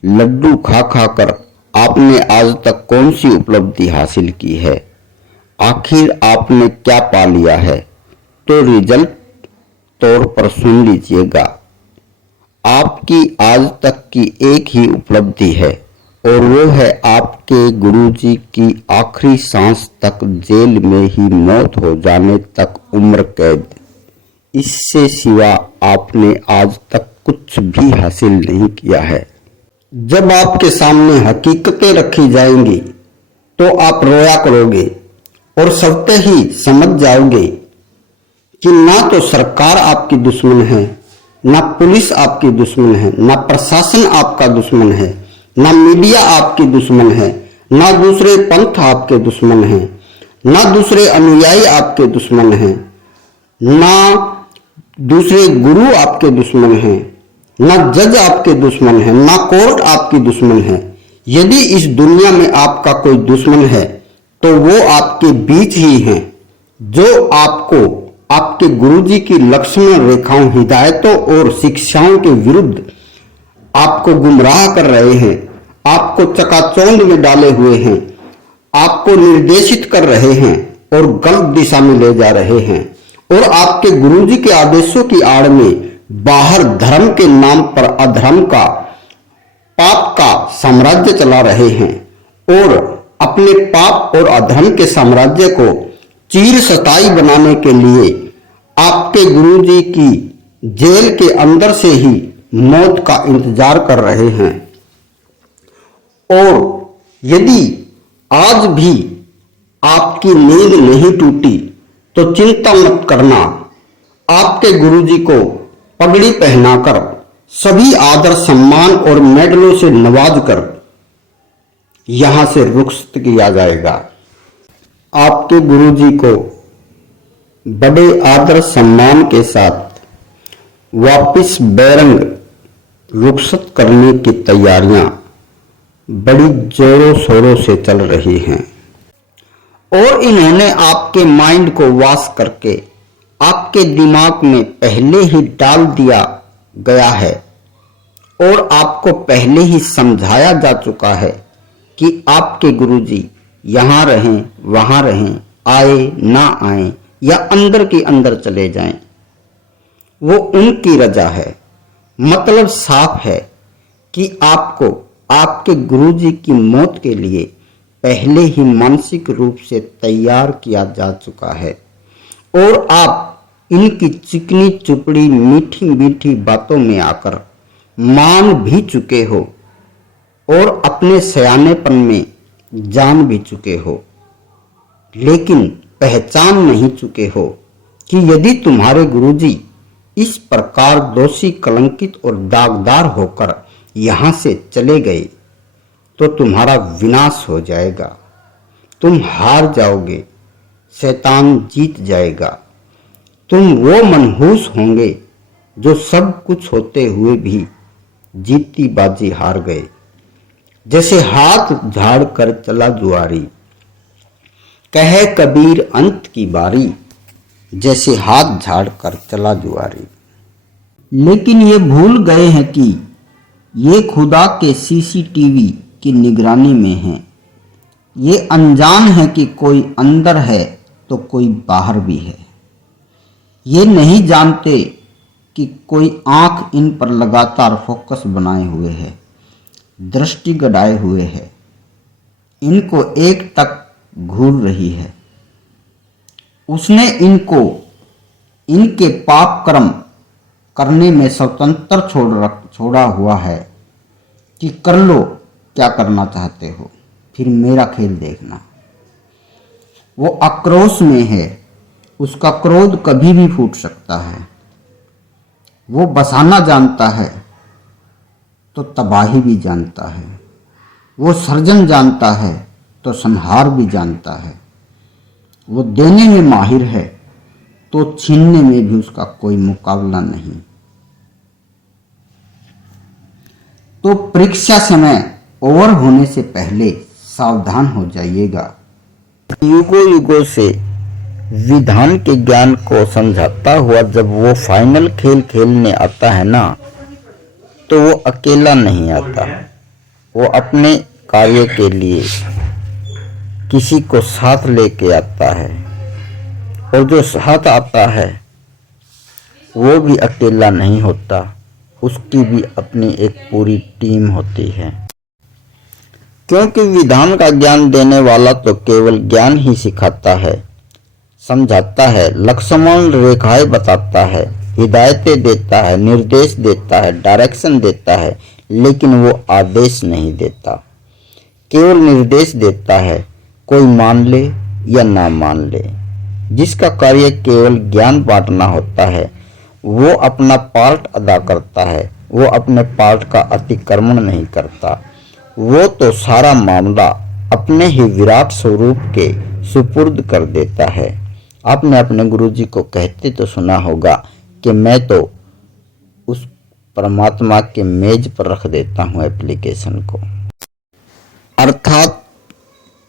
लड्डू खा खाकर आपने आज तक कौन सी उपलब्धि हासिल की है? आखिर आपने क्या पा लिया है? तो रिजल्ट तौर पर सुन लीजिएगा। आपकी आज तक की एक ही उपलब्धि है और वो है आपके गुरुजी की आखिरी सांस तक जेल में ही मौत हो जाने तक उम्र कैद। इससे सिवा आपने आज तक कुछ भी हासिल नहीं किया है। जब आपके सामने हकीकतें रखी जाएंगी तो आप रोया करोगे और सबते ही समझ जाओगे कि ना तो सरकार आपकी दुश्मन है, ना पुलिस आपकी दुश्मन है, ना प्रशासन आपका दुश्मन है, ना मीडिया आपकी दुश्मन है, ना दूसरे पंथ आपके दुश्मन हैं, ना दूसरे अनुयायी आपके दुश्मन हैं, ना दूसरे गुरु आपके दुश्मन हैं, ना जज आपके दुश्मन है, ना कोर्ट आपकी दुश्मन है। यदि इस दुनिया में आपका कोई दुश्मन है तो वो आपके बीच ही हैं, जो आपको आपके गुरुजी की लक्ष्मण रेखाओं, हिदायतों और शिक्षाओं के विरुद्ध आपको गुमराह कर रहे हैं, आपको चकाचौंध में डाले हुए हैं, आपको निर्देशित कर रहे हैं और गलत दिशा में ले जा रहे हैं और आपके गुरुजी के आदेशों की आड़ में बाहर धर्म के नाम पर अधर्म का, पाप का साम्राज्य चला रहे हैं और अपने पाप और अधर्म के साम्राज्य को चीर सताई बनाने के लिए आपके गुरुजी की जेल के अंदर से ही मौत का इंतजार कर रहे हैं। और यदि आज भी आपकी नींद नहीं टूटी तो चिंता मत करना, आपके गुरुजी को पगड़ी पहनाकर सभी आदर सम्मान और मेडलों से नवाजकर यहां से रुखसत किया जाएगा। आपके गुरुजी को बड़े आदर सम्मान के साथ वापस बैरंग रुखसत करने की तैयारियां बड़ी जोरों शोरों से चल रही हैं और इन्होंने आपके माइंड को वॉश करके आपके दिमाग में पहले ही डाल दिया गया है और आपको पहले ही समझाया जा चुका है कि आपके गुरुजी यहाँ रहें, वहाँ रहें, आए ना आए या अंदर की अंदर चले जाएं, वो उनकी रजा है। मतलब साफ है कि आपको आपके गुरुजी की मौत के लिए पहले ही मानसिक रूप से तैयार किया जा चुका है और आप इनकी चिकनी चुपड़ी मीठी मीठी बातों में आकर मान भी चुके हो और अपने सयानेपन में जान भी चुके हो, लेकिन पहचान नहीं चुके हो कि यदि तुम्हारे गुरुजी इस प्रकार दोषी, कलंकित और दागदार होकर यहां से चले गए तो तुम्हारा विनाश हो जाएगा। तुम हार जाओगे, शैतान जीत जाएगा। तुम वो मनहूस होंगे जो सब कुछ होते हुए भी जीती बाजी हार गए। जैसे हाथ झाड़ कर चला जुआरी, कहे कबीर अंत की बारी। जैसे हाथ झाड़ कर चला जुआरी। लेकिन ये भूल गए हैं कि ये खुदा के सीसीटीवी की निगरानी में हैं। ये अनजान है कि कोई अंदर है तो कोई बाहर भी है। ये नहीं जानते कि कोई आंख इन पर लगातार फोकस बनाए हुए है, दृष्टि गड़ाए हुए है, इनको एक तक घूर रही है। उसने इनको इनके पाप कर्म करने में स्वतंत्र छोड़ा हुआ है कि कर लो क्या करना चाहते हो, फिर मेरा खेल देखना। वो आक्रोश में है, उसका क्रोध कभी भी फूट सकता है। वो बसाना जानता है तो तबाही भी जानता है। वो सर्जन जानता है तो संहार भी जानता है। वो देने में माहिर है तो छीनने में भी उसका कोई मुकाबला नहीं। तो परीक्षा समय ओवर होने से पहले सावधान हो जाइएगा। युगों युगों से विधान के ज्ञान को समझाता हुआ जब वो फाइनल खेल खेलने आता है ना, तो वो अकेला नहीं आता। वो अपने कार्य के लिए किसी को साथ लेके आता है, और जो साथ आता है वो भी अकेला नहीं होता, उसकी भी अपनी एक पूरी टीम होती है। क्योंकि विधान का ज्ञान देने वाला तो केवल ज्ञान ही सिखाता है, समझाता है, लक्ष्मण रेखाएं बताता है, हिदायतें देता है, निर्देश देता है, डायरेक्शन देता है, लेकिन वो आदेश नहीं देता, केवल निर्देश देता है। कोई मान ले या ना मान ले, जिसका कार्य केवल ज्ञान बांटना होता है वो अपना पार्ट अदा करता है। वो अपने पार्ट का अतिक्रमण नहीं करता। वो तो सारा मामला अपने ही विराट स्वरूप के सुपुर्द कर देता है। आपने अपने गुरुजी को कहते तो सुना होगा कि मैं तो उस परमात्मा के मेज पर रख देता हूँ एप्लीकेशन को। अर्थात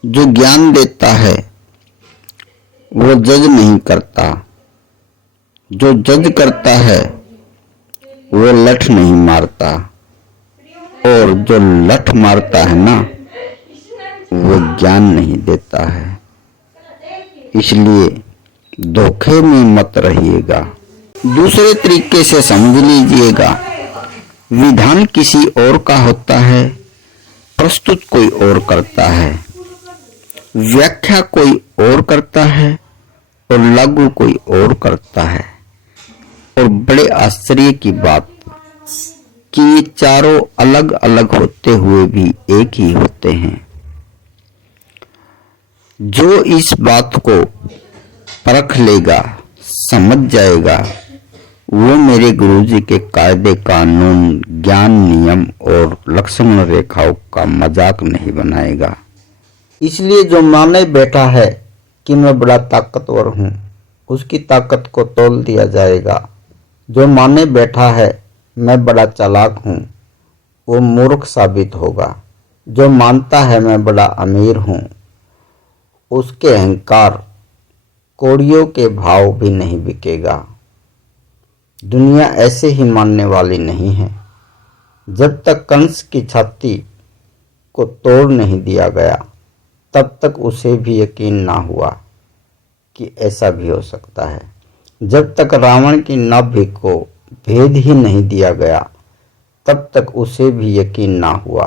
जो ज्ञान देता है वो जज नहीं करता, जो जज करता है वो लठ नहीं मारता, और जो लठ मारता है ना वो ज्ञान नहीं देता है। इसलिए धोखे में मत रहिएगा। दूसरे तरीके से समझ लीजिएगा, विधान किसी और का होता है, प्रस्तुत कोई और करता है, व्याख्या कोई और करता है और लागू कोई और करता है। और बड़े आश्चर्य की बात कि ये चारों अलग अलग होते हुए भी एक ही होते हैं। जो इस बात को परख लेगा, समझ जाएगा, वो मेरे गुरुजी के कायदे, कानून, ज्ञान, नियम और लक्ष्मण रेखाओं का मजाक नहीं बनाएगा। इसलिए जो माने बैठा है कि मैं बड़ा ताकतवर हूँ, उसकी ताकत को तोल दिया जाएगा। जो माने बैठा है मैं बड़ा चालाक हूँ, वो मूर्ख साबित होगा। जो मानता है मैं बड़ा अमीर हूँ, उसके अहंकार कौड़ियों के भाव भी नहीं बिकेगा। दुनिया ऐसे ही मानने वाली नहीं है। जब तक कंस की छाती को तोड़ नहीं दिया गया, तब तक उसे भी यकीन ना हुआ कि ऐसा भी हो सकता है। जब तक रावण की नाभि को भेद ही नहीं दिया गया तब तक उसे भी यकीन ना हुआ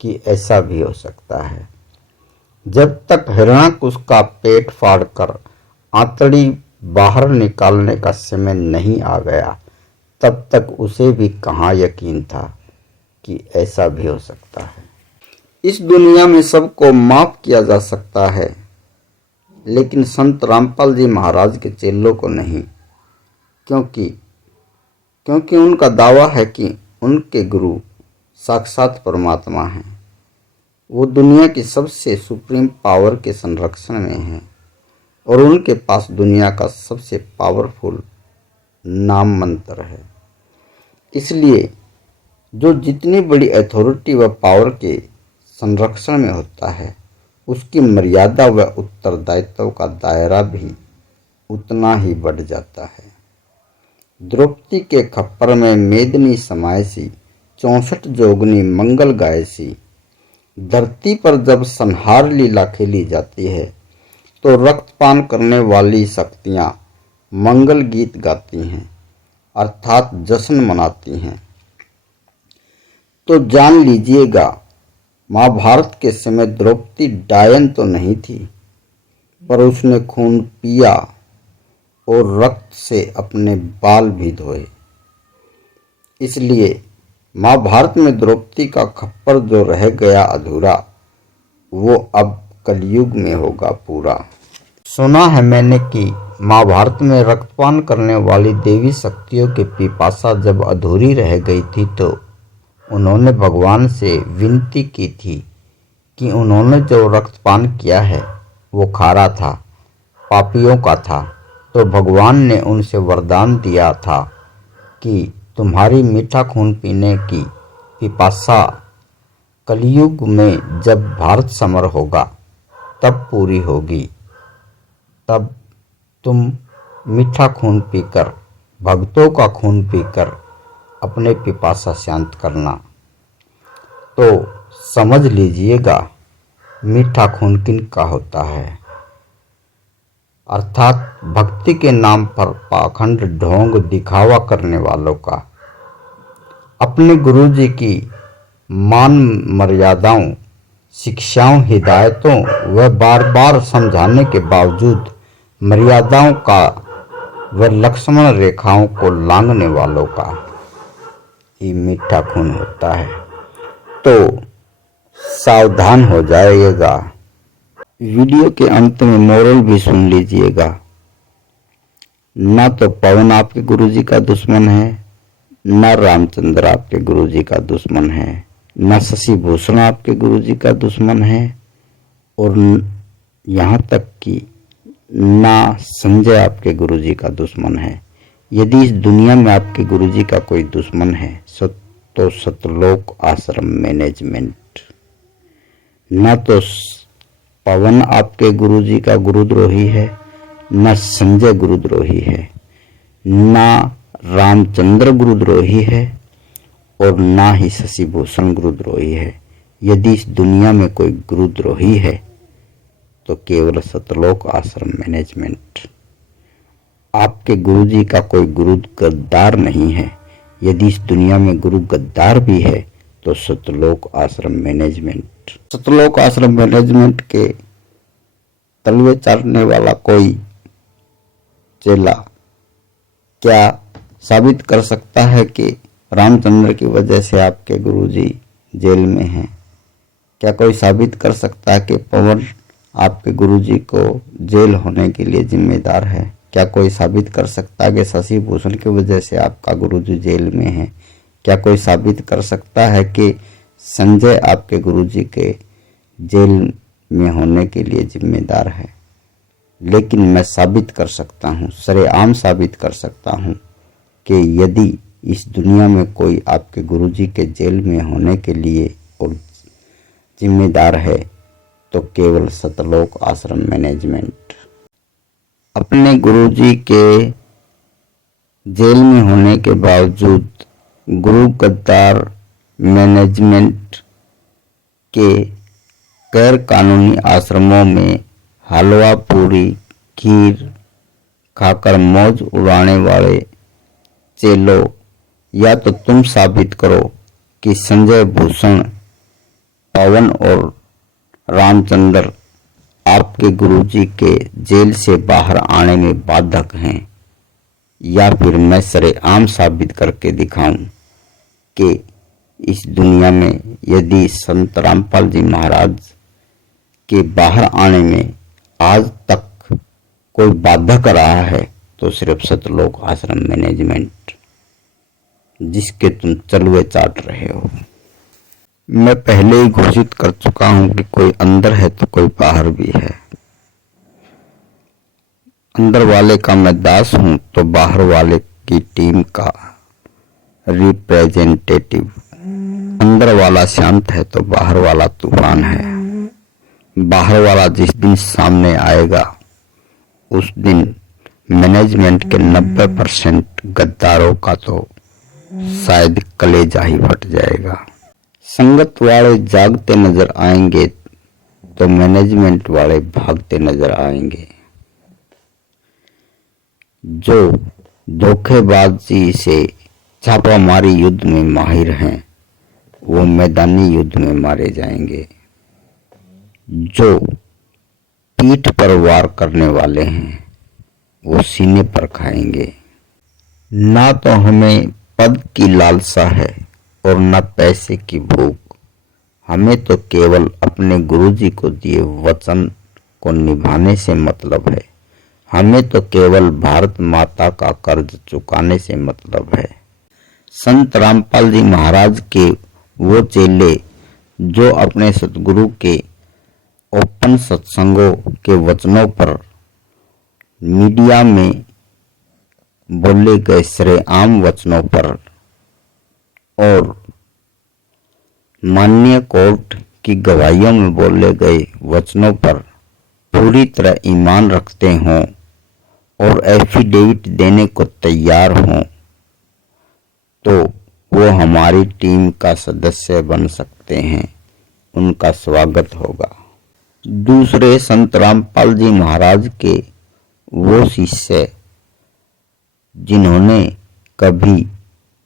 कि ऐसा भी हो सकता है। जब तक हिरण्याकुश का पेट फाड़कर आंतड़ी बाहर निकालने का समय नहीं आ गया तब तक उसे भी कहाँ यकीन था कि ऐसा भी हो सकता है। इस दुनिया में सबको माफ किया जा सकता है, लेकिन संत रामपाल जी महाराज के चेलों को नहीं, क्योंकि उनका दावा है कि उनके गुरु साक्षात परमात्मा हैं। वो दुनिया की सबसे सुप्रीम पावर के संरक्षण में हैं और उनके पास दुनिया का सबसे पावरफुल नाम मंत्र है। इसलिए जो जितनी बड़ी अथॉरिटी व पावर के संरक्षण में होता है उसकी मर्यादा व उत्तरदायित्व का दायरा भी उतना ही बढ़ जाता है। द्रौपदी के खप्पर में मेदनी समायसी 64 जोगनी मंगल गायसी। धरती पर जब संहार लीला खेली जाती है तो रक्तपान करने वाली शक्तियां मंगल गीत गाती हैं, अर्थात जश्न मनाती हैं। तो जान लीजिएगा, महाभारत के समय द्रौपदी डायन तो नहीं थी, पर उसने खून पिया और रक्त से अपने बाल भी धोए। इसलिए महाभारत में द्रौपदी का खप्पर जो रह गया अधूरा वो अब कलयुग में होगा पूरा। सुना है मैंने कि महाभारत में रक्तपान करने वाली देवी शक्तियों की पिपासा जब अधूरी रह गई थी तो उन्होंने भगवान से विनती की थी कि उन्होंने जो रक्तपान किया है वो खारा था, पापियों का था। तो भगवान ने उनसे वरदान दिया था कि तुम्हारी मीठा खून पीने की पिपासा कलयुग में जब भारत समर होगा तब पूरी होगी। तब तुम मीठा खून पीकर, भक्तों का खून पीकर अपने पिपासा शांत करना। तो समझ लीजिएगा मीठा खून किनका होता है, अर्थात भक्ति के नाम पर पाखंड ढोंग दिखावा करने वालों का। अपने गुरु जी की मान मर्यादाओं, शिक्षाओं, हिदायतों व बार बार समझाने के बावजूद मर्यादाओं का व लक्ष्मण रेखाओं को लांघने वालों का ही मीठा खून होता है। तो सावधान हो जाइएगा। वीडियो के अंत में मोरल भी सुन लीजिएगा। ना तो पवन आपके गुरुजी का दुश्मन है, ना रामचंद्र आपके गुरुजी का दुश्मन है, ना शशि भूषण आपके गुरुजी का दुश्मन है और यहाँ तक कि ना संजय आपके गुरुजी का दुश्मन है। यदि इस दुनिया में आपके गुरुजी का कोई दुश्मन है तो सतलोक आश्रम मैनेजमेंट। ना तो पवन आपके गुरुजी का गुरुद्रोही है, न संजय गुरुद्रोही है, ना रामचंद्र गुरुद्रोही है और ना ही शशि भूषण गुरुद्रोही है। यदि इस दुनिया में कोई गुरुद्रोही है तो केवल सतलोक आश्रम मैनेजमेंट। आपके गुरुजी का कोई गुरु गद्दार नहीं है। यदि इस दुनिया में गुरु गद्दार भी है तो सतलोक आश्रम मैनेजमेंट। सतलोक आश्रम मैनेजमेंट के तलवे चाटने वाला कोई चेला क्या साबित कर सकता है कि रामचंद्र की वजह से आपके गुरुजी जेल में हैं? क्या कोई साबित कर सकता है कि पवन आपके गुरुजी को जेल होने के लिए जिम्मेदार है? क्या कोई साबित कर सकता है कि शशि भूषण की वजह से आपका गुरुजी जेल में है? क्या कोई साबित कर सकता है कि संजय आपके गुरुजी के जेल में होने के लिए जिम्मेदार है? लेकिन मैं साबित कर सकता हूँ, सरेआम साबित कर सकता हूँ कि यदि इस दुनिया में कोई आपके गुरुजी के जेल में होने के लिए और जिम्मेदार है तो केवल सतलोक आश्रम मैनेजमेंट। अपने गुरुजी के जेल में होने के बावजूद गुरु गद्दार मैनेजमेंट के गैर कानूनी आश्रमों में हलवा पूरी खीर खाकर मौज उड़ाने वाले चेलों, या तो तुम साबित करो कि संजय भूषण, पवन और रामचंद्र आपके गुरुजी के जेल से बाहर आने में बाधक हैं, या फिर मैं सरेआम साबित करके दिखाऊं कि इस दुनिया में यदि संत रामपाल जी महाराज के बाहर आने में आज तक कोई बाधक रहा है तो सिर्फ सतलोक आश्रम मैनेजमेंट, जिसके तुम चलवे चाट रहे हो। मैं पहले ही घोषित कर चुका हूं कि कोई अंदर है तो कोई बाहर भी है। अंदर वाले का मैं दास हूं तो बाहर वाले की टीम का रिप्रेजेंटेटिव। अंदर वाला शांत है तो बाहर वाला तूफान है। बाहर वाला जिस दिन सामने आएगा उस दिन मैनेजमेंट के 90% गद्दारों का तो शायद कलेजा ही फट जाएगा। संगत वाले जागते नजर आएंगे तो मैनेजमेंट वाले भागते नजर आएंगे। जो धोखेबाजी से छापामारी युद्ध में माहिर हैं वो मैदानी युद्ध में मारे जाएंगे। जो पीठ पर वार करने वाले हैं वो सीने पर खाएंगे। ना तो हमें पद की लालसा है और न पैसे की भूख। हमें तो केवल अपने गुरुजी को दिए वचन को निभाने से मतलब है। हमें तो केवल भारत माता का कर्ज चुकाने से मतलब है। संत रामपाल जी महाराज के वो चेले जो अपने सतगुरु के ओपन सत्संगों के वचनों पर मीडिया में बोले गए सरेआम वचनों पर और माननीय कोर्ट की गवाहियों में बोले गए वचनों पर पूरी तरह ईमान रखते हों और एफिडेविट देने को तैयार हों तो वो हमारी टीम का सदस्य बन सकते हैं। उनका स्वागत होगा। दूसरे संत रामपाल जी महाराज के वो शिष्य जिन्होंने कभी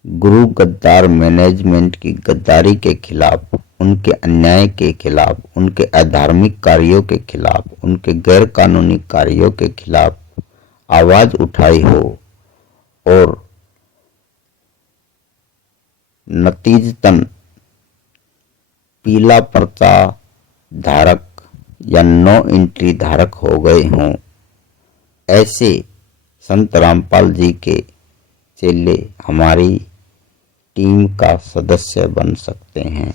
गुरु गद्दार मैनेजमेंट की गद्दारी के खिलाफ, उनके अन्याय के खिलाफ, उनके अधार्मिक कार्यों के खिलाफ, उनके गैर कानूनी कार्यों के खिलाफ आवाज उठाई हो और नतीजतन पीला पर्चा धारक या नो एंट्री धारक हो गए हों, ऐसे संत रामपाल जी के चेले हमारी टीम का सदस्य बन सकते हैं।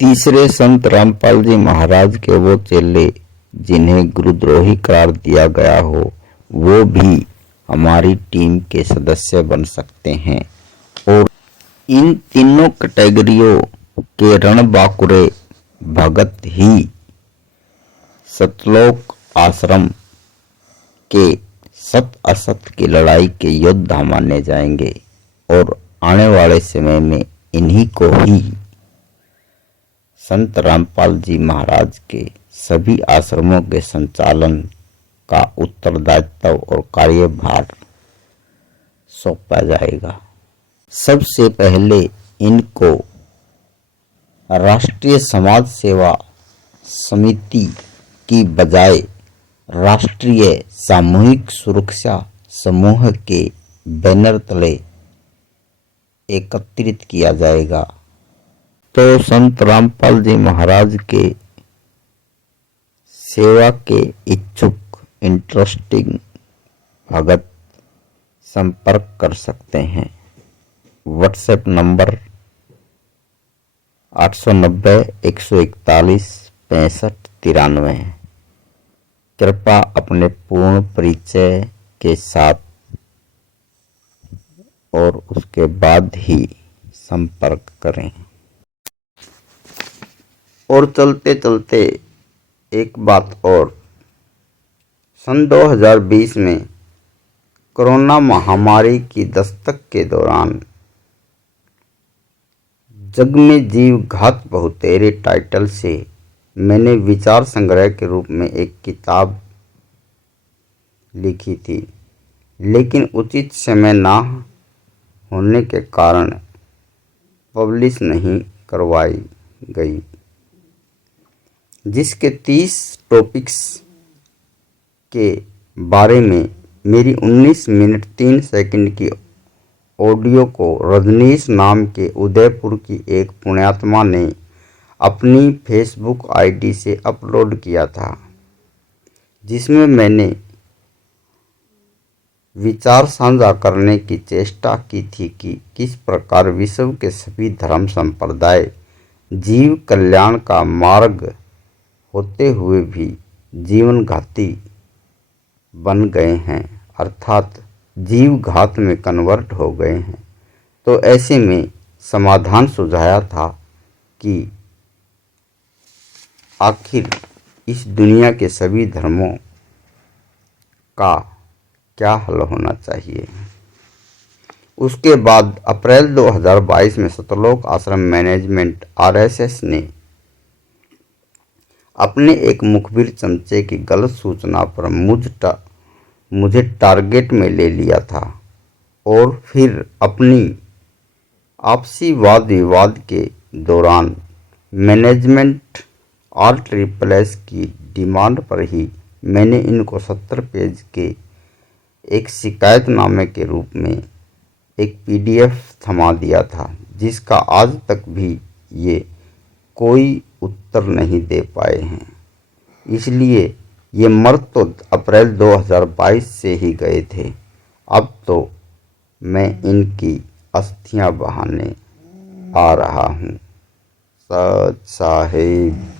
तीसरे संत रामपाल जी महाराज के वो चेले जिन्हें गुरुद्रोही करार दिया गया हो वो भी हमारी टीम के सदस्य बन सकते हैं। और इन तीनों कैटेगरियों के रणबांकुरे भगत ही सतलोक आश्रम के सत असत की लड़ाई के योद्धा माने जाएंगे और आने वाले समय में इन्हीं को ही संत रामपाल जी महाराज के सभी आश्रमों के संचालन का उत्तरदायित्व और कार्यभार सौंपा जाएगा। सबसे पहले इनको राष्ट्रीय समाज सेवा समिति की बजाय राष्ट्रीय सामूहिक सुरक्षा समूह के बैनर तले एकत्रित किया जाएगा। तो संत रामपाल जी महाराज के सेवा के इच्छुक इंटरेस्टिंग भगत संपर्क कर सकते हैं। WhatsApp number 890 141 65 93। कृपया अपने पूर्ण परिचय के साथ और उसके बाद ही संपर्क करें। और चलते चलते एक बात और, सन 2020 में कोरोना महामारी की दस्तक के दौरान जग में जीव घात बहुतेरे टाइटल से मैंने विचार संग्रह के रूप में एक किताब लिखी थी, लेकिन उचित समय ना होने के कारण पब्लिश नहीं करवाई गई। जिसके 30 टॉपिक्स के बारे में मेरी 19 मिनट 3 सेकंड की ऑडियो को रजनीश नाम के उदयपुर की एक पुण्यात्मा ने अपनी फेसबुक आईडी से अपलोड किया था, जिसमें मैंने विचार साझा करने की चेष्टा की थी कि किस प्रकार विश्व के सभी धर्म संप्रदाय जीव कल्याण का मार्ग होते हुए भी जीवन घाती बन गए हैं, अर्थात जीव घात में कन्वर्ट हो गए हैं। तो ऐसे में समाधान सुझाया था कि आखिर इस दुनिया के सभी धर्मों का क्या हल होना चाहिए। उसके बाद अप्रैल 2022 में सतलोक आश्रम मैनेजमेंट आरएसएस ने अपने एक मुखबिर चमचे की गलत सूचना पर मुझे टारगेट में ले लिया था और फिर अपनी आपसी वाद विवाद के दौरान मैनेजमेंट RSS की डिमांड पर ही मैंने इनको 70 पेज के एक शिकायतनामे के रूप में एक PDF थमा दिया था, जिसका आज तक भी ये कोई उत्तर नहीं दे पाए हैं। इसलिए ये मर्द तो अप्रैल 2022 से ही गए थे। अब तो मैं इनकी अस्थियां बहाने आ रहा हूँ। सच साहिब।